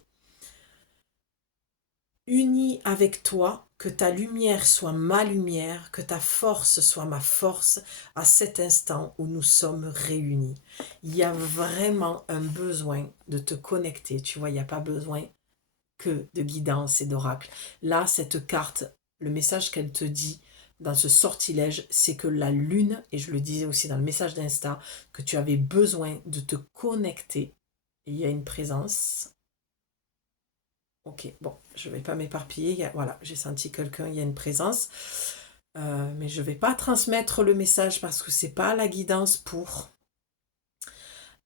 Unis avec toi, que ta lumière soit ma lumière, que ta force soit ma force à cet instant où nous sommes réunis. Il y a vraiment un besoin de te connecter, tu vois, il n'y a pas besoin que de guidance et d'oracle. Là, cette carte, le message qu'elle te dit dans ce sortilège, c'est que la lune, et je le disais aussi dans le message d'Insta, que tu avais besoin de te connecter. Et il y a une présence. Ok, bon, je ne vais pas m'éparpiller. Voilà, j'ai senti quelqu'un, il y a une présence. Mais je ne vais pas transmettre le message parce que c'est pas la guidance pour.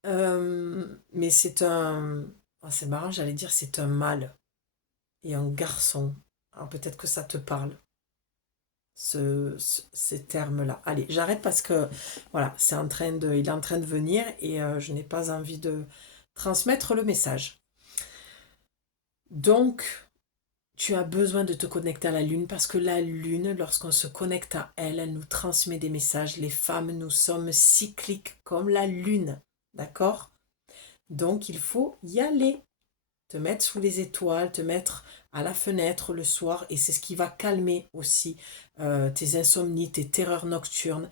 Mais c'est un... Oh, c'est marrant, j'allais dire c'est un mâle et un garçon. Alors peut-être que ça te parle, ces termes-là. Allez, j'arrête parce que voilà, il est en train de venir et je n'ai pas envie de transmettre le message. Donc, tu as besoin de te connecter à la lune parce que la lune, lorsqu'on se connecte à elle, elle nous transmet des messages. Les femmes, nous sommes cycliques comme la lune, d'accord? Donc, il faut y aller. Te mettre sous les étoiles, te mettre à la fenêtre le soir, et c'est ce qui va calmer aussi tes insomnies, tes terreurs nocturnes.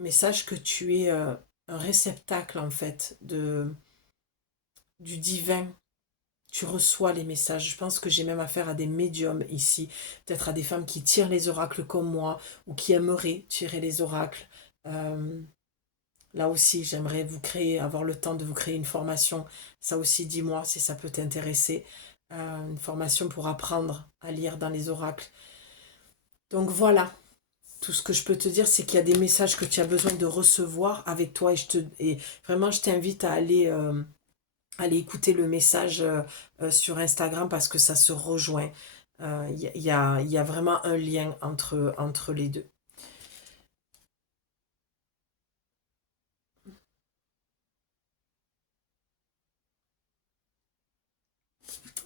Mais sache que tu es un réceptacle en fait du divin. Tu reçois les messages. Je pense que j'ai même affaire à des médiums ici, peut-être à des femmes qui tirent les oracles comme moi ou qui aimeraient tirer les oracles. Euh, Là aussi, j'aimerais avoir le temps de vous créer une formation. Ça aussi, dis-moi si ça peut t'intéresser. Une formation pour apprendre à lire dans les oracles. Donc voilà, tout ce que je peux te dire, c'est qu'il y a des messages que tu as besoin de recevoir avec toi. Et vraiment, je t'invite à aller écouter le message sur Instagram parce que ça se rejoint. Il y a vraiment un lien entre les deux.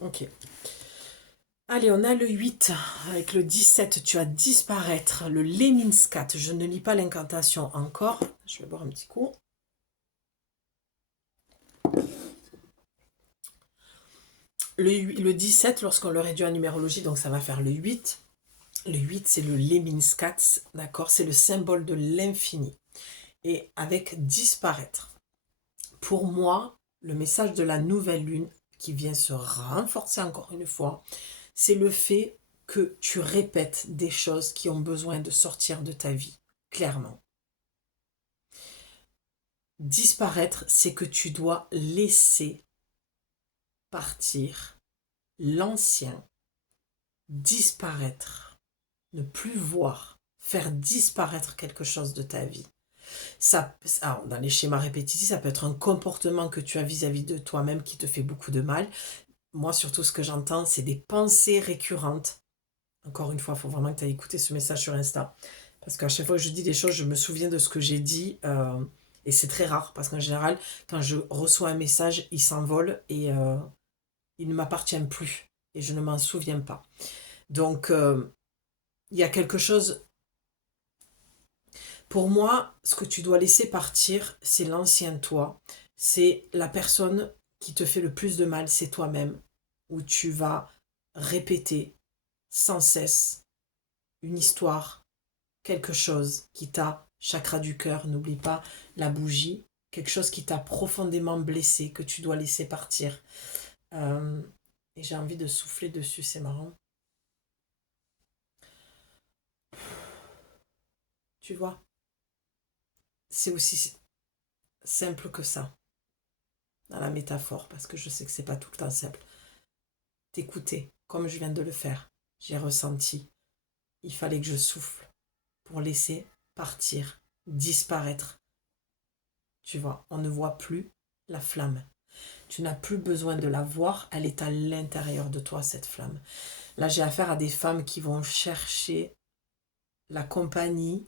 Ok. Allez, on a le 8. Avec le 17, tu as disparaître. Le Lemniscat. Je ne lis pas l'incantation encore. Je vais boire un petit coup. Le 17, lorsqu'on le réduit en numérologie, donc ça va faire le 8. Le 8, c'est le Lemniscat. D'accord? C'est le symbole de l'infini. Et avec disparaître. Pour moi, le message de la nouvelle lune qui vient se renforcer encore une fois, c'est le fait que tu répètes des choses qui ont besoin de sortir de ta vie, clairement. Disparaître, c'est que tu dois laisser partir l'ancien, disparaître, ne plus voir, faire disparaître quelque chose de ta vie. Alors, dans les schémas répétitifs, ça peut être un comportement que tu as vis-à-vis de toi-même qui te fait beaucoup de mal. Moi, surtout, ce que j'entends, c'est des pensées récurrentes. Encore une fois, il faut vraiment que tu aies écouté ce message sur Insta. Parce qu'à chaque fois que je dis des choses, je me souviens de ce que j'ai dit. Et c'est très rare, parce qu'en général, quand je reçois un message, il s'envole et il ne m'appartient plus. Et je ne m'en souviens pas. Donc, il y a quelque chose... Pour moi, ce que tu dois laisser partir, c'est l'ancien toi. C'est la personne qui te fait le plus de mal, c'est toi-même. Où tu vas répéter sans cesse une histoire, quelque chose qui t'a, chakra du cœur, n'oublie pas la bougie, quelque chose qui t'a profondément blessé, que tu dois laisser partir. Euh, et j'ai envie de souffler dessus, c'est marrant. Tu vois, c'est aussi simple que ça, dans la métaphore, parce que je sais que c'est pas tout le temps simple. T'écouter, comme je viens de le faire. J'ai ressenti. Il fallait que je souffle pour laisser partir, disparaître. Tu vois, on ne voit plus la flamme. Tu n'as plus besoin de la voir, elle est à l'intérieur de toi, cette flamme. Là, j'ai affaire à des femmes qui vont chercher la compagnie,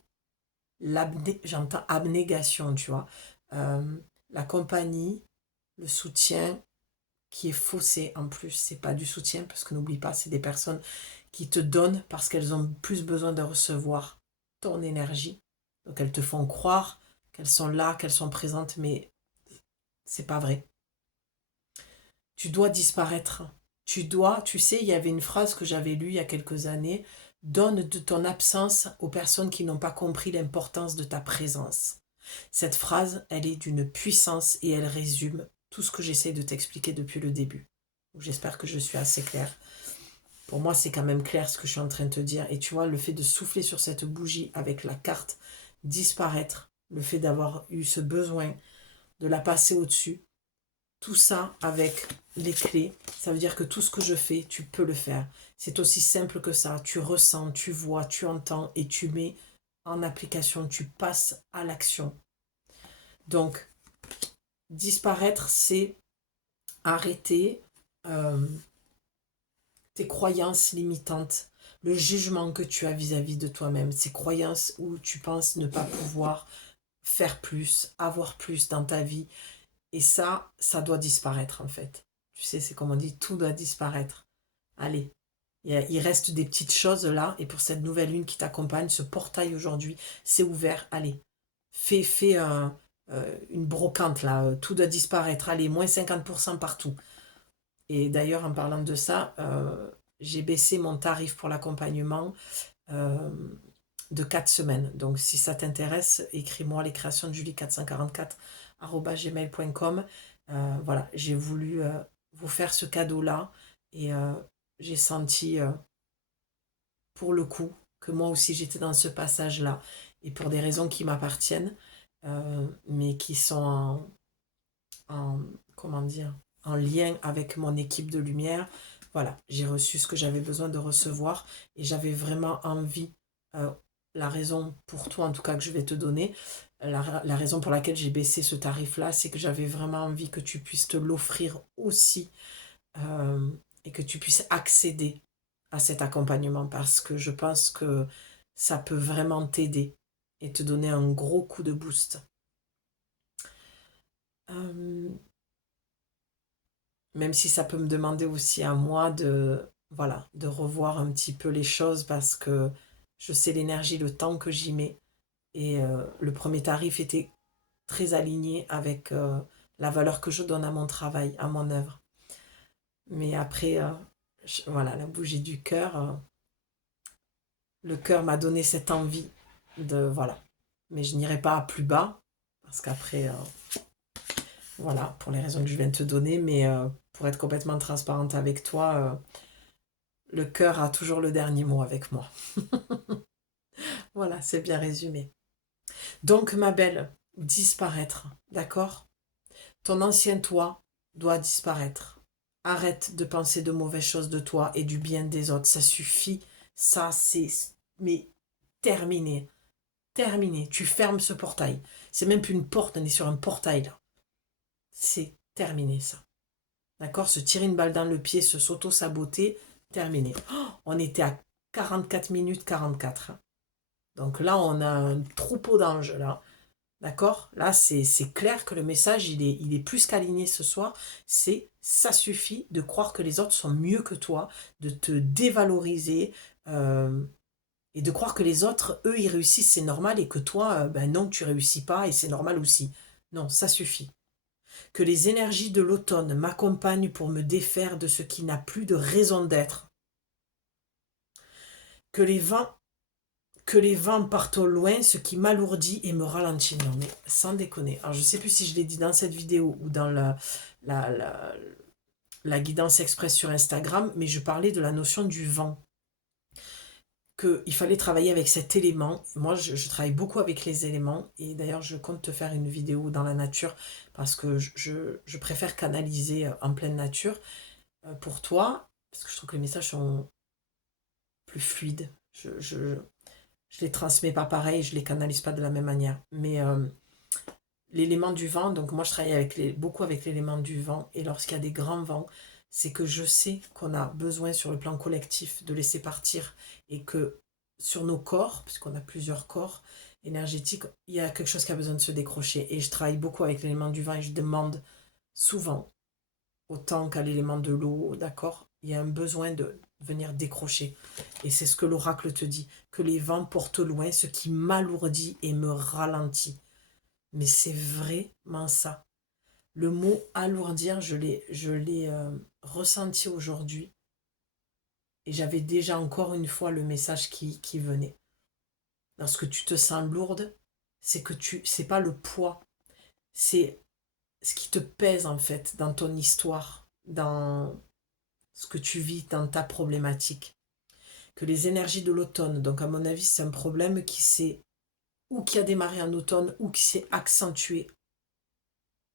j'entends abnégation, tu vois. Euh, la compagnie, le soutien qui est faussé en plus, c'est pas du soutien, parce que n'oublie pas, c'est des personnes qui te donnent parce qu'elles ont plus besoin de recevoir ton énergie. Donc elles te font croire qu'elles sont là, qu'elles sont présentes, mais c'est pas vrai. Tu dois disparaître. Tu sais, il y avait une phrase que j'avais lue il y a quelques années, donne de ton absence aux personnes qui n'ont pas compris l'importance de ta présence. Cette phrase, elle est d'une puissance et elle résume tout ce que j'essaie de t'expliquer depuis le début. J'espère que je suis assez claire. Pour moi, c'est quand même clair ce que je suis en train de te dire. Et tu vois, le fait de souffler sur cette bougie avec la carte disparaître, le fait d'avoir eu ce besoin de la passer au-dessus, tout ça avec les clés, ça veut dire que tout ce que je fais, tu peux le faire. C'est aussi simple que ça. Tu ressens, tu vois, tu entends et tu mets en application, tu passes à l'action. Donc, disparaître, c'est arrêter tes croyances limitantes, le jugement que tu as vis-à-vis de toi-même, ces croyances où tu penses ne pas pouvoir faire plus, avoir plus dans ta vie. Et ça doit disparaître en fait. Tu sais, c'est comme on dit, tout doit disparaître. Allez, il reste des petites choses là, et pour cette nouvelle lune qui t'accompagne, ce portail aujourd'hui, c'est ouvert. Allez, fais une brocante là, tout doit disparaître. Allez, moins 50% partout. Et d'ailleurs, en parlant de ça, j'ai baissé mon tarif pour l'accompagnement euh, de 4 semaines. Donc, si ça t'intéresse, écris-moi les créations de julie444@gmail.com. Voilà, j'ai voulu vous faire ce cadeau-là et j'ai senti, pour le coup, que moi aussi j'étais dans ce passage-là et pour des raisons qui m'appartiennent, mais qui sont comment dire, en lien avec mon équipe de lumière. Voilà, j'ai reçu ce que j'avais besoin de recevoir et j'avais vraiment envie, euh, la raison pour toi en tout cas que je vais te donner, la raison pour laquelle j'ai baissé ce tarif-là, c'est que j'avais vraiment envie que tu puisses te l'offrir aussi, euh, et que tu puisses accéder à cet accompagnement parce que je pense que ça peut vraiment t'aider et te donner un gros coup de boost. Euh, Même si ça peut me demander aussi à moi de, voilà, de revoir un petit peu les choses parce que je sais l'énergie, le temps que j'y mets. Et le premier tarif était très aligné avec la valeur que je donne à mon travail, à mon œuvre. Mais après, voilà, la bougie du cœur, le cœur m'a donné cette envie de, voilà. Mais je n'irai pas plus bas parce qu'après, voilà, pour les raisons que je viens de te donner, mais pour être complètement transparente avec toi, le cœur a toujours le dernier mot avec moi. Voilà, c'est bien résumé. Donc, ma belle, disparaître, d'accord? Ton ancien toi doit disparaître. Arrête de penser de mauvaises choses de toi et du bien des autres. Ça suffit. Ça, c'est... Mais terminé. Terminé. Tu fermes ce portail. C'est même plus une porte, on est sur un portail là. C'est terminé ça. D'accord? Se tirer une balle dans le pied, se s'auto-saboter, terminé. Oh, on était à 44 minutes 44. Donc là, on a un troupeau d'anges, là. D'accord? Là, c'est clair que le message, il est plus qu'aligné ce soir. Ça suffit de croire que les autres sont mieux que toi, de te dévaloriser euh, et de croire que les autres, eux, ils réussissent, c'est normal, et que toi, ben non, tu réussis pas et c'est normal aussi. Non, ça suffit. Que les énergies de l'automne m'accompagnent pour me défaire de ce qui n'a plus de raison d'être. Que les vents que les vents partent au loin, ce qui m'alourdit et me ralentit. Non mais sans déconner. Alors je sais plus si je l'ai dit dans cette vidéo ou dans la, la, la guidance express sur Instagram, mais je parlais de la notion du vent. Qu'il fallait travailler avec cet élément. Moi, je travaille beaucoup avec les éléments. Et d'ailleurs, je compte te faire une vidéo dans la nature parce que je préfère canaliser en pleine nature pour toi. Parce que je trouve que les messages sont plus fluides. Je les transmets pas pareil, je les canalise pas de la même manière. Mais l'élément du vent, donc moi je travaille beaucoup avec l'élément du vent, et lorsqu'il y a des grands vents, c'est que je sais qu'on a besoin sur le plan collectif de laisser partir, et que sur nos corps, puisqu'on a plusieurs corps énergétiques, il y a quelque chose qui a besoin de se décrocher. Et je travaille beaucoup avec l'élément du vent et je demande souvent, autant qu'à l'élément de l'eau, d'accord, il y a un besoin de venir décrocher. Et c'est ce que l'oracle te dit, que les vents portent loin ce qui m'alourdit et me ralentit. Mais c'est vraiment ça. Le mot alourdir, je l'ai ressenti aujourd'hui. Et j'avais déjà encore une fois le message qui venait. Lorsque tu te sens lourde, c'est pas le poids, c'est ce qui te pèse en fait dans ton histoire, dans ce que tu vis, dans ta problématique. Que les énergies de l'automne, donc à mon avis c'est un problème qui a démarré en automne ou qui s'est accentué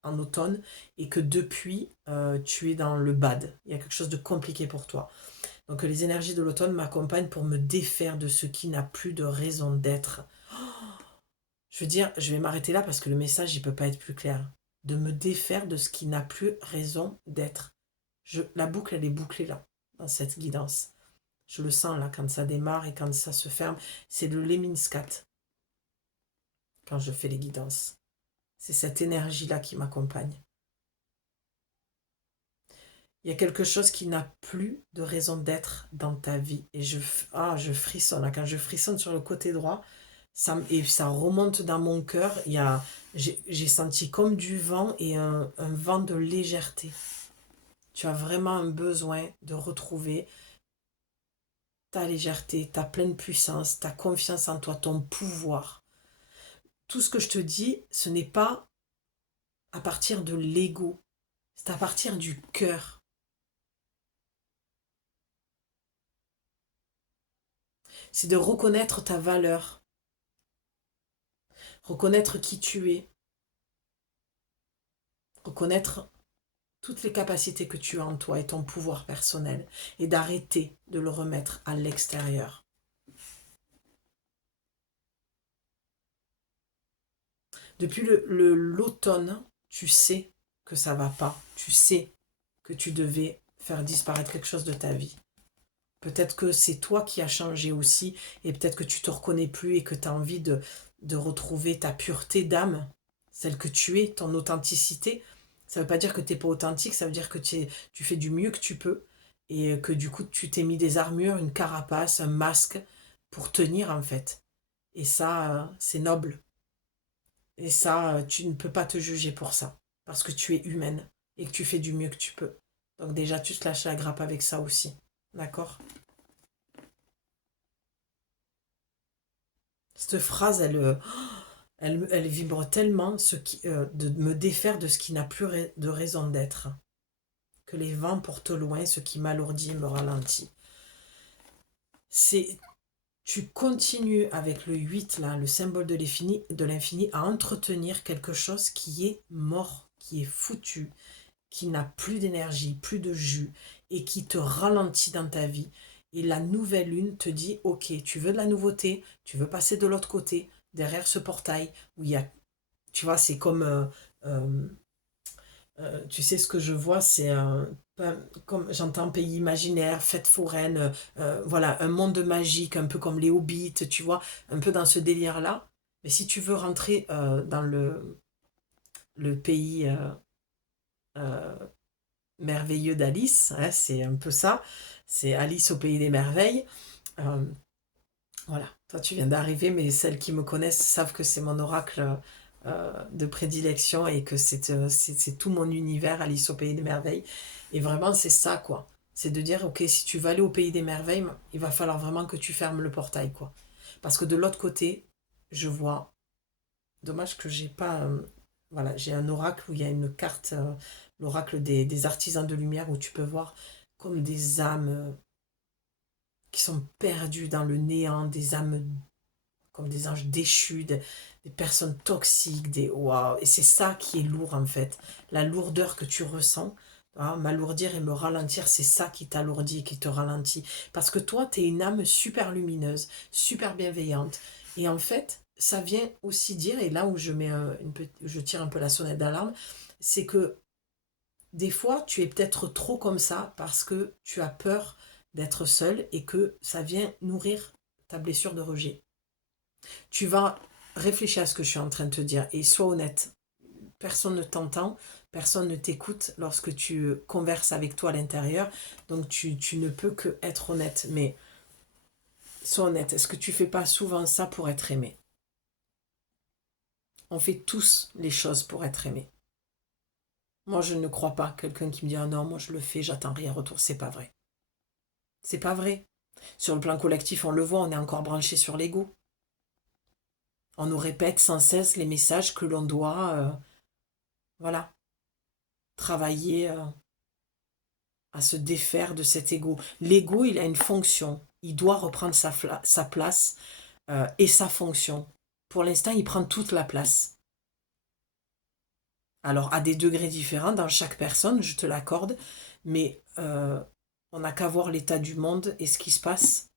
en automne, et que depuis tu es dans le bad, il y a quelque chose de compliqué pour toi. Donc les énergies de l'automne m'accompagnent pour me défaire de ce qui n'a plus de raison d'être. Je veux dire, je vais m'arrêter là parce que le message, il peut pas être plus clair. De me défaire de ce qui n'a plus raison d'être. La boucle, elle est bouclée là, dans cette guidance. Je le sens là, quand ça démarre et quand ça se ferme. C'est le Lemniscat, quand je fais les guidances. C'est cette énergie-là qui m'accompagne. Il y a quelque chose qui n'a plus de raison d'être dans ta vie. Et je frissonne. Là. Quand je frissonne sur le côté droit, et ça remonte dans mon cœur. J'ai senti comme du vent et un vent de légèreté. Tu as vraiment un besoin de retrouver ta légèreté, ta pleine puissance, ta confiance en toi, ton pouvoir. Tout ce que je te dis, ce n'est pas à partir de l'ego, c'est à partir du cœur. C'est de reconnaître ta valeur, reconnaître qui tu es, reconnaître toutes les capacités que tu as en toi et ton pouvoir personnel, et d'arrêter de le remettre à l'extérieur. Depuis l'automne, tu sais que ça va pas, tu sais que tu devais faire disparaître quelque chose de ta vie. Peut-être que c'est toi qui as changé aussi, et peut-être que tu te reconnais plus et que tu as envie de retrouver ta pureté d'âme, celle que tu es, ton authenticité. Ça ne veut pas dire que tu n'es pas authentique, ça veut dire que tu fais du mieux que tu peux, et que du coup tu t'es mis des armures, une carapace, un masque pour tenir en fait. Et ça, c'est noble. Et ça, tu ne peux pas te juger pour ça, parce que tu es humaine et que tu fais du mieux que tu peux. Donc déjà, tu te lâches la grappe avec ça aussi. D'accord? Cette phrase, elle vibre tellement de me défaire de ce qui n'a plus de raison d'être. Que les vents portent loin ce qui m'alourdit et me ralentit. C'est, tu continues avec le 8, là, le symbole de l'infini, à entretenir quelque chose qui est mort, qui est foutu, qui n'a plus d'énergie, plus de jus, et qui te ralentit dans ta vie. Et la nouvelle lune te dit, ok, tu veux de la nouveauté, tu veux passer de l'autre côté, derrière ce portail, où il y a, tu vois, c'est comme Tu sais, ce que je vois, c'est comme j'entends pays imaginaire, fête foraine, voilà, un monde magique, un peu comme les Hobbits, tu vois, un peu dans ce délire-là. Mais si tu veux rentrer dans le pays euh, merveilleux d'Alice, hein, c'est un peu ça, c'est Alice au pays des merveilles. Euh, voilà, toi tu viens d'arriver, mais celles qui me connaissent savent que c'est mon oracle de prédilection et que c'est tout mon univers, Alice au pays des merveilles. Et vraiment, c'est ça, quoi. C'est de dire, ok, si tu vas aller au pays des merveilles, il va falloir vraiment que tu fermes le portail, quoi. Parce que de l'autre côté, je vois, dommage que j'ai pas, voilà, j'ai un oracle où il y a une carte, l'oracle des artisans de lumière, où tu peux voir comme des âmes qui sont perdues dans le néant, des âmes comme des anges déchus, des personnes toxiques, des waouh. Et c'est ça qui est lourd en fait. La lourdeur que tu ressens, hein, m'alourdir et me ralentir, c'est ça qui t'alourdit, qui te ralentit. Parce que toi, tu es une âme super lumineuse, super bienveillante. Et en fait, ça vient aussi dire, et là où je mets je tire un peu la sonnette d'alarme, c'est que des fois, tu es peut-être trop comme ça parce que tu as peur d'être seul et que ça vient nourrir ta blessure de rejet. Tu vas réfléchir à ce que je suis en train de te dire et sois honnête. Personne ne t'entend, personne ne t'écoute lorsque tu converses avec toi à l'intérieur. Donc tu ne peux que être honnête. Mais sois honnête, est-ce que tu fais pas souvent ça pour être aimé? On fait tous les choses pour être aimé. Moi, je ne crois pas. Quelqu'un qui me dit ah non, moi je le fais, j'attends rien en retour. C'est pas vrai. C'est pas vrai. Sur le plan collectif, on le voit, on est encore branché sur l'ego. On nous répète sans cesse les messages que l'on doit, voilà, travailler à se défaire de cet ego. L'ego, il a une fonction. Il doit reprendre sa place et sa fonction. Pour l'instant, il prend toute la place. Alors, à des degrés différents dans chaque personne, je te l'accorde, mais on n'a qu'à voir l'état du monde et ce qui se passe.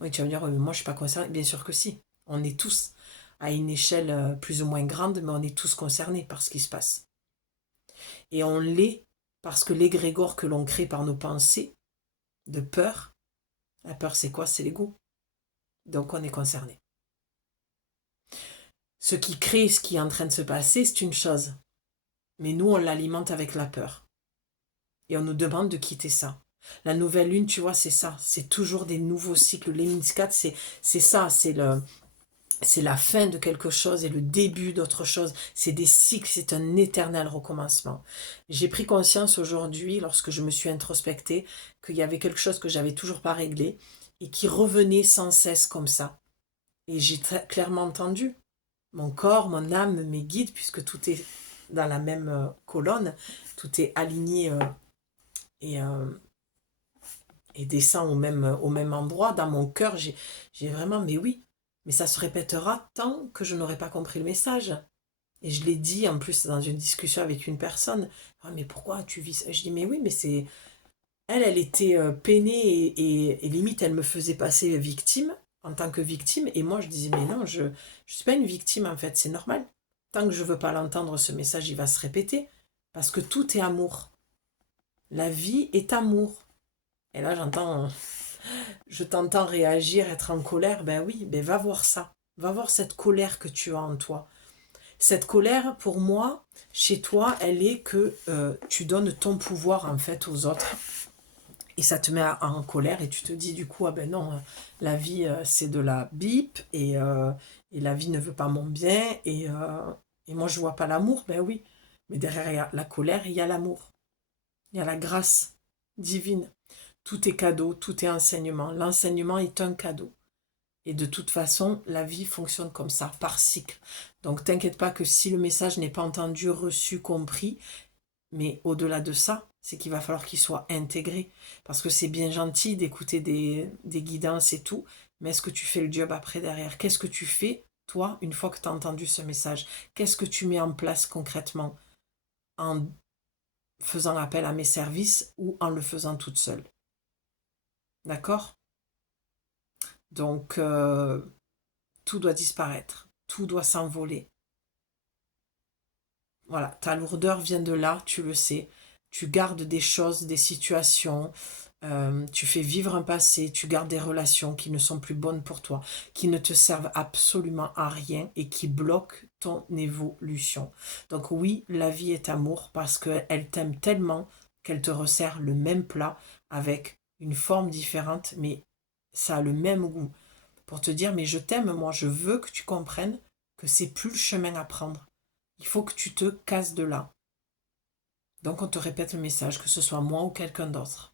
Oui, tu vas me dire, moi, je ne suis pas concernée. Bien sûr que si. On est tous à une échelle plus ou moins grande, mais on est tous concernés par ce qui se passe. Et on l'est parce que l'égrégore que l'on crée par nos pensées de peur, la peur, c'est quoi? C'est l'ego. Donc, on est concerné. Ce qui crée ce qui est en train de se passer, c'est une chose. Mais nous, on l'alimente avec la peur. Et on nous demande de quitter ça. La nouvelle lune, tu vois, c'est ça. C'est toujours des nouveaux cycles. Les Lemniscate, c'est ça. C'est la fin de quelque chose et le début d'autre chose. C'est des cycles, c'est un éternel recommencement. J'ai pris conscience aujourd'hui, lorsque je me suis introspectée, qu'il y avait quelque chose que j'avais toujours pas réglé et qui revenait sans cesse comme ça. Et j'ai clairement entendu mon corps, mon âme, mes guides, puisque tout est dans la même colonne, tout est aligné et, euh, et descend au même endroit. Dans mon cœur, j'ai vraiment, mais oui, mais ça se répétera tant que je n'aurai pas compris le message. Et je l'ai dit en plus dans une discussion avec une personne. Ah, mais pourquoi tu vis ça? Je dis, mais oui, mais c'est. Elle était peinée et limite, elle me faisait passer victime en tant que victime. Et moi, je disais, mais non, je ne suis pas une victime en fait, c'est normal. Tant que je ne veux pas l'entendre, ce message, il va se répéter. Parce que tout est amour. La vie est amour. Et là, je t'entends réagir, être en colère. Ben oui, ben va voir ça. Va voir cette colère que tu as en toi. Cette colère, pour moi, chez toi, elle est que tu donnes ton pouvoir en fait aux autres. Et ça te met en colère et tu te dis du coup, ah ben non, la vie c'est de la bip et la vie ne veut pas mon bien et moi je vois pas l'amour, ben oui. Mais derrière la colère, il y a l'amour, il y a la grâce divine. Tout est cadeau, tout est enseignement. L'enseignement est un cadeau. Et de toute façon, la vie fonctionne comme ça, par cycle. Donc t'inquiète pas que si le message n'est pas entendu, reçu, compris, mais au-delà de ça, c'est qu'il va falloir qu'il soit intégré. Parce que c'est bien gentil d'écouter des guidances et tout, mais est-ce que tu fais le job après derrière? Qu'est-ce que tu fais, toi, une fois que tu as entendu ce message? Qu'est-ce que tu mets en place concrètement en faisant appel à mes services ou en le faisant toute seule? D'accord? Donc, tout doit disparaître, tout doit s'envoler. Voilà, ta lourdeur vient de là, tu le sais. Tu gardes des choses, des situations, tu fais vivre un passé, tu gardes des relations qui ne sont plus bonnes pour toi, qui ne te servent absolument à rien et qui bloquent ton évolution. Donc oui, la vie est amour parce qu'elle t'aime tellement qu'elle te resserre le même plat avec une forme différente, mais ça a le même goût. Pour te dire, mais je t'aime, moi, je veux que tu comprennes que c'est plus le chemin à prendre. Il faut que tu te casses de là. Donc on te répète le message, que ce soit moi ou quelqu'un d'autre.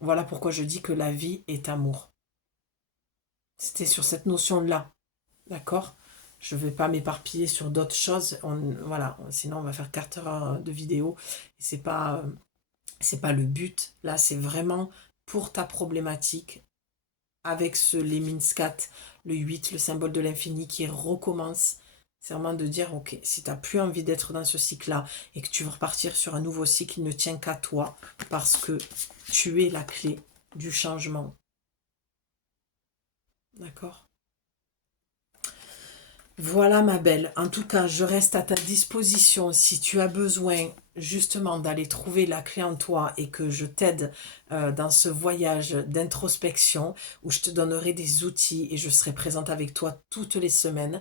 Voilà pourquoi je dis que la vie est amour. C'était sur cette notion-là, d'accord? Je ne vais pas m'éparpiller sur d'autres choses. Voilà, sinon on va faire 4 heures de vidéo. Et c'est pas le but. Là, c'est vraiment pour ta problématique avec ce Lemniscat, le 8, le symbole de l'infini qui recommence. C'est vraiment de dire, ok, si tu n'as plus envie d'être dans ce cycle-là et que tu veux repartir sur un nouveau cycle, il ne tient qu'à toi parce que tu es la clé du changement. D'accord? Voilà ma belle. En tout cas, je reste à ta disposition si tu as besoin justement d'aller trouver la clé en toi et que je t'aide dans ce voyage d'introspection où je te donnerai des outils et je serai présente avec toi toutes les semaines.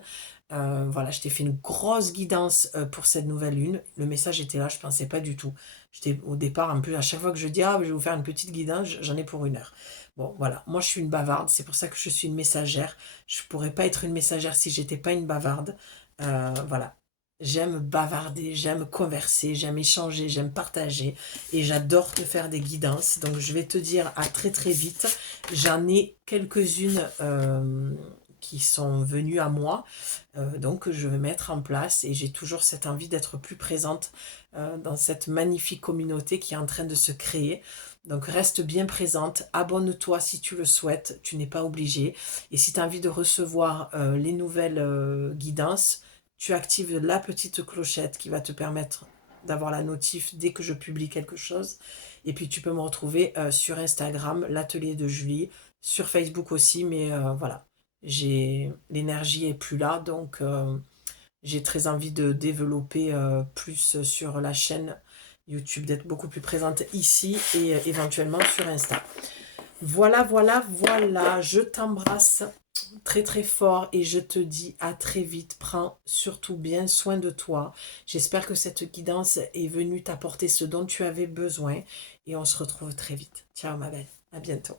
Voilà, je t'ai fait une grosse guidance pour cette nouvelle lune. Le message était là, je ne pensais pas du tout. J'étais au départ, en plus, à chaque fois que je dis, ah, je vais vous faire une petite guidance, j'en ai pour 1 heure. Bon, voilà, moi je suis une bavarde, c'est pour ça que je suis une messagère. Je ne pourrais pas être une messagère si j'étais pas une bavarde. Voilà, j'aime bavarder, j'aime converser, j'aime échanger, j'aime partager et j'adore te faire des guidances. Donc je vais te dire à très très vite. J'en ai quelques-unes qui sont venues à moi. Donc je vais mettre en place et j'ai toujours cette envie d'être plus présente dans cette magnifique communauté qui est en train de se créer. Donc reste bien présente, abonne-toi si tu le souhaites, tu n'es pas obligé. Et si tu as envie de recevoir les nouvelles guidances, tu actives la petite clochette qui va te permettre d'avoir la notif dès que je publie quelque chose. Et puis tu peux me retrouver sur Instagram, l'atelier de Julie, sur Facebook aussi, mais voilà, l'énergie est plus là, donc j'ai très envie de développer plus sur la chaîne YouTube, d'être beaucoup plus présente ici et éventuellement sur Insta. Voilà, voilà, voilà, je t'embrasse très très fort et je te dis à très vite. Prends surtout bien soin de toi. J'espère que cette guidance est venue t'apporter ce dont tu avais besoin et on se retrouve très vite. Ciao ma belle, à bientôt.